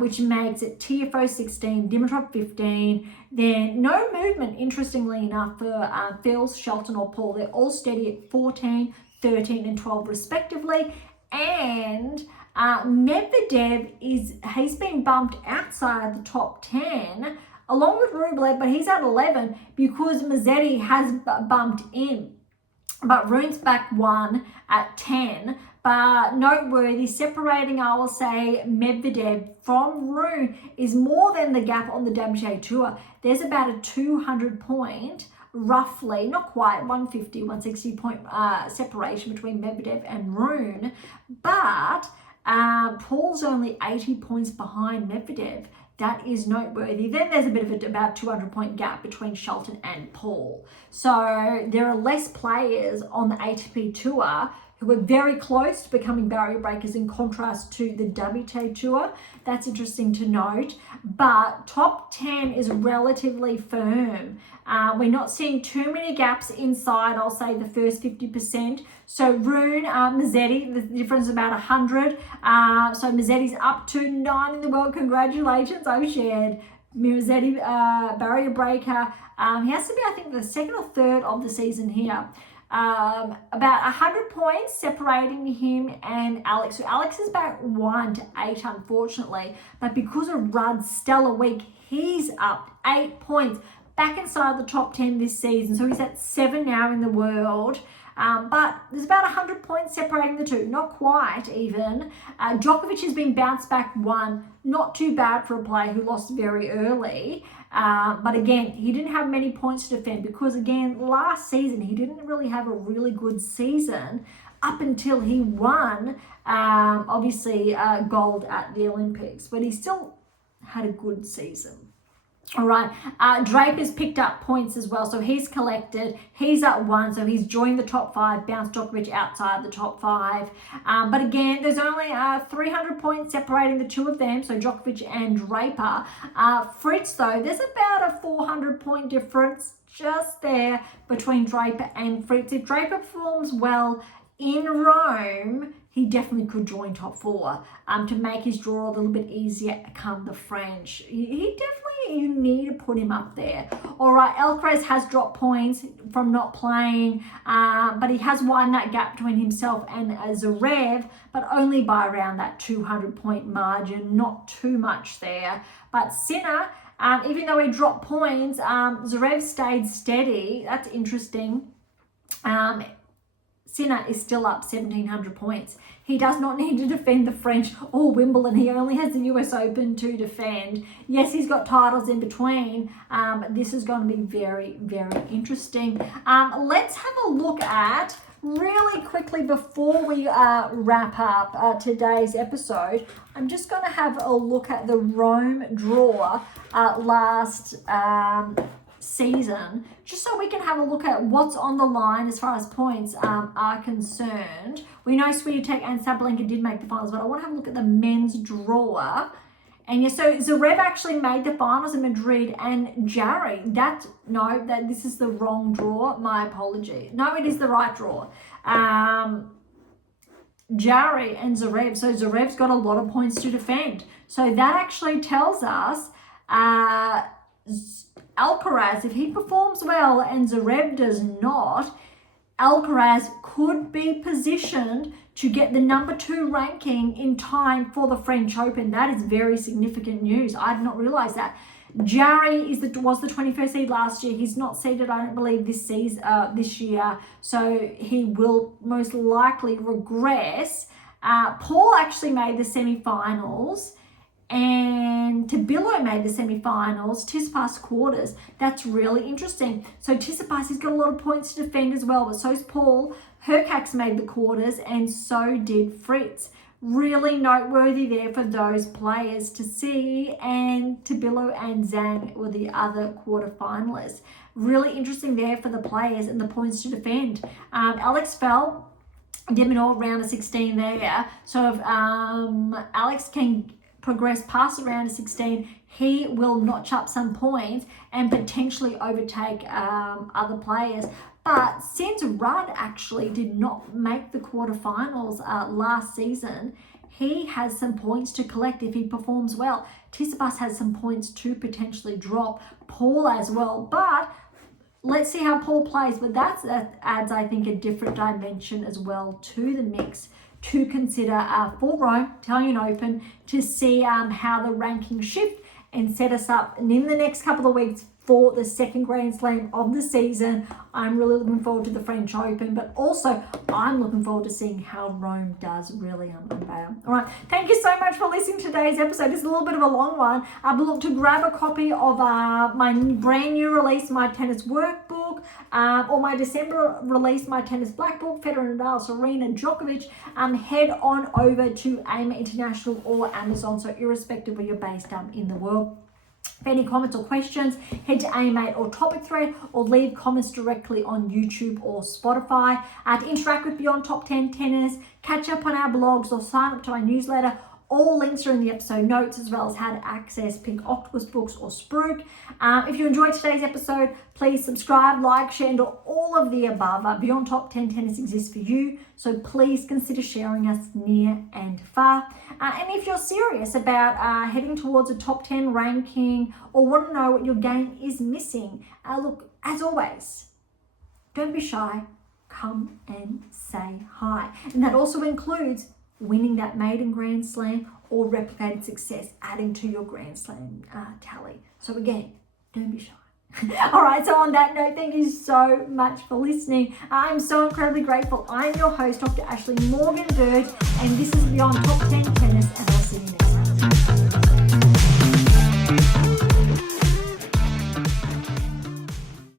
Which makes it Tiafoe 16, Dimitrov 15. Then no movement, interestingly enough, for Phils, Shelton or Paul. They're all steady at 14, 13 and 12 respectively. And Medvedev, he's been bumped outside the top 10 along with Rublev, but he's at 11 because Musetti has bumped in. But Rune's back 1 at 10. But noteworthy, separating, I will say, Medvedev from Rune is more than the gap on the WTA Tour. There's about a 200-point, roughly, not quite, 150, 160-point separation between Medvedev and Rune. But Paul's only 80 points behind Medvedev. That is noteworthy. Then there's a bit of about 200-point gap between Shelton and Paul. So there are less players on the ATP Tour who are very close to becoming barrier breakers in contrast to the WTA Tour. That's interesting to note. But top 10 is relatively firm. We're not seeing too many gaps inside, I'll say, the first 50%. So Rune, Musetti, the difference is about 100. So Musetti's up to 9 in the world. Congratulations, I've shared. Musetti, barrier breaker. He has to be, I think, the second or third of the season here. About 100 points separating him and Alex. So Alex is back 1 to 8, unfortunately. But because of Ruud's stellar week, he's up 8 points. Back inside the top 10 this season. So he's at 7 now in the world. But there's about 100 points separating the two. Not quite even. Djokovic has been bounced back 1. Not too bad for a player who lost very early. But again, he didn't have many points to defend because, again, last season, he didn't really have a really good season up until he won, obviously, gold at the Olympics. But he still had a good season. All right, Draper's picked up points as well, so he's collected. He's at 1, so he's joined the top 5, bounced Djokovic outside the top 5. But again, there's only 300 points separating the two of them, so Djokovic and Draper. Fritz, though, there's about a 400-point difference just there between Draper and Fritz. If Draper performs well in Rome, he definitely could join top 4 to make his draw a little bit easier come the French. He definitely, you need to put him up there. All right, Alcaraz has dropped points from not playing, but he has widened that gap between himself and Zverev, but only by around that 200-point margin, not too much there. But Sinner, even though he dropped points, Zverev stayed steady. That's interesting. Sinner is still up 1,700 points. He does not need to defend the French or Wimbledon. He only has the US Open to defend. Yes, he's got titles in between. This is going to be very, very interesting. Let's have a look at, really quickly before we wrap up today's episode, I'm just going to have a look at the Rome draw last season, just so we can have a look at what's on the line as far as points are concerned. We know Swiatek and Sabalenka did make the finals, but I want to have a look at the men's draw. And yeah, so Zverev actually made the finals in Madrid, and Jarry, this is the wrong draw. My apology. No, it is the right draw. Jarry and Zverev. So Zverev's got a lot of points to defend. So that actually tells us Alcaraz, if he performs well and Zverev does not, Alcaraz could be positioned to get the number 2 ranking in time for the French Open. That is very significant news. I did not realize that. Jarry was the 21st seed last year. He's not seeded, I don't believe, this year. So he will most likely regress. Paul actually made the semi-finals, and Tabilo made the semi-finals, Tsitsipas quarters. That's really interesting. So Tsitsipas, he's got a lot of points to defend as well, but so's Paul. Hercax made the quarters, and so did Fritz. Really noteworthy there for those players to see, and Tabilo and Zhang were the other quarterfinalists. Really interesting there for the players and the points to defend. Alex fell, did an all round of 16 there. So if Alex can progress past the round of 16, he will notch up some points and potentially overtake other players. But since Ruud actually did not make the quarterfinals last season, he has some points to collect if he performs well. Tsitsipas has some points to potentially drop. Paul as well. But let's see how Paul plays. But that adds, I think, a different dimension as well to the mix to consider for Rome, Catalonia Open, to see how the rankings shift and set us up. And in the next couple of weeks for the second Grand Slam of the season, I'm really looking forward to the French Open, but also I'm looking forward to seeing how Rome does really unveil. All right, thank you so much for listening to today's episode. It's a little bit of a long one. But look, to grab a copy of my brand new release, my tennis workbook, or my December release, my tennis black book, Federer, Nadal, Serena, Djokovic, head on over to AM8 International or Amazon, so irrespective where you're based in the world. For any comments or questions, head to AM8 or topic thread, or leave comments directly on YouTube or Spotify. To interact with Beyond Top 10 Tennis, catch up on our blogs, or sign up to our newsletter. All links are in the episode notes, as well as how to access Pink Octopus books or Spruik. If you enjoyed today's episode, please subscribe, like, share, and do all of the above. Beyond Top 10 Tennis exists for you, so please consider sharing us near and far. And if you're serious about heading towards a top 10 ranking, or want to know what your game is missing, look, as always, don't be shy. Come and say hi. And that also includes winning that maiden Grand Slam or replicated success, adding to your Grand Slam tally. So again, don't be shy. All right, so on that note, thank you so much for listening. I'm so incredibly grateful. I'm your host, Dr. Ashley Morgan Berge, and this is Beyond Top 10 Tennis. And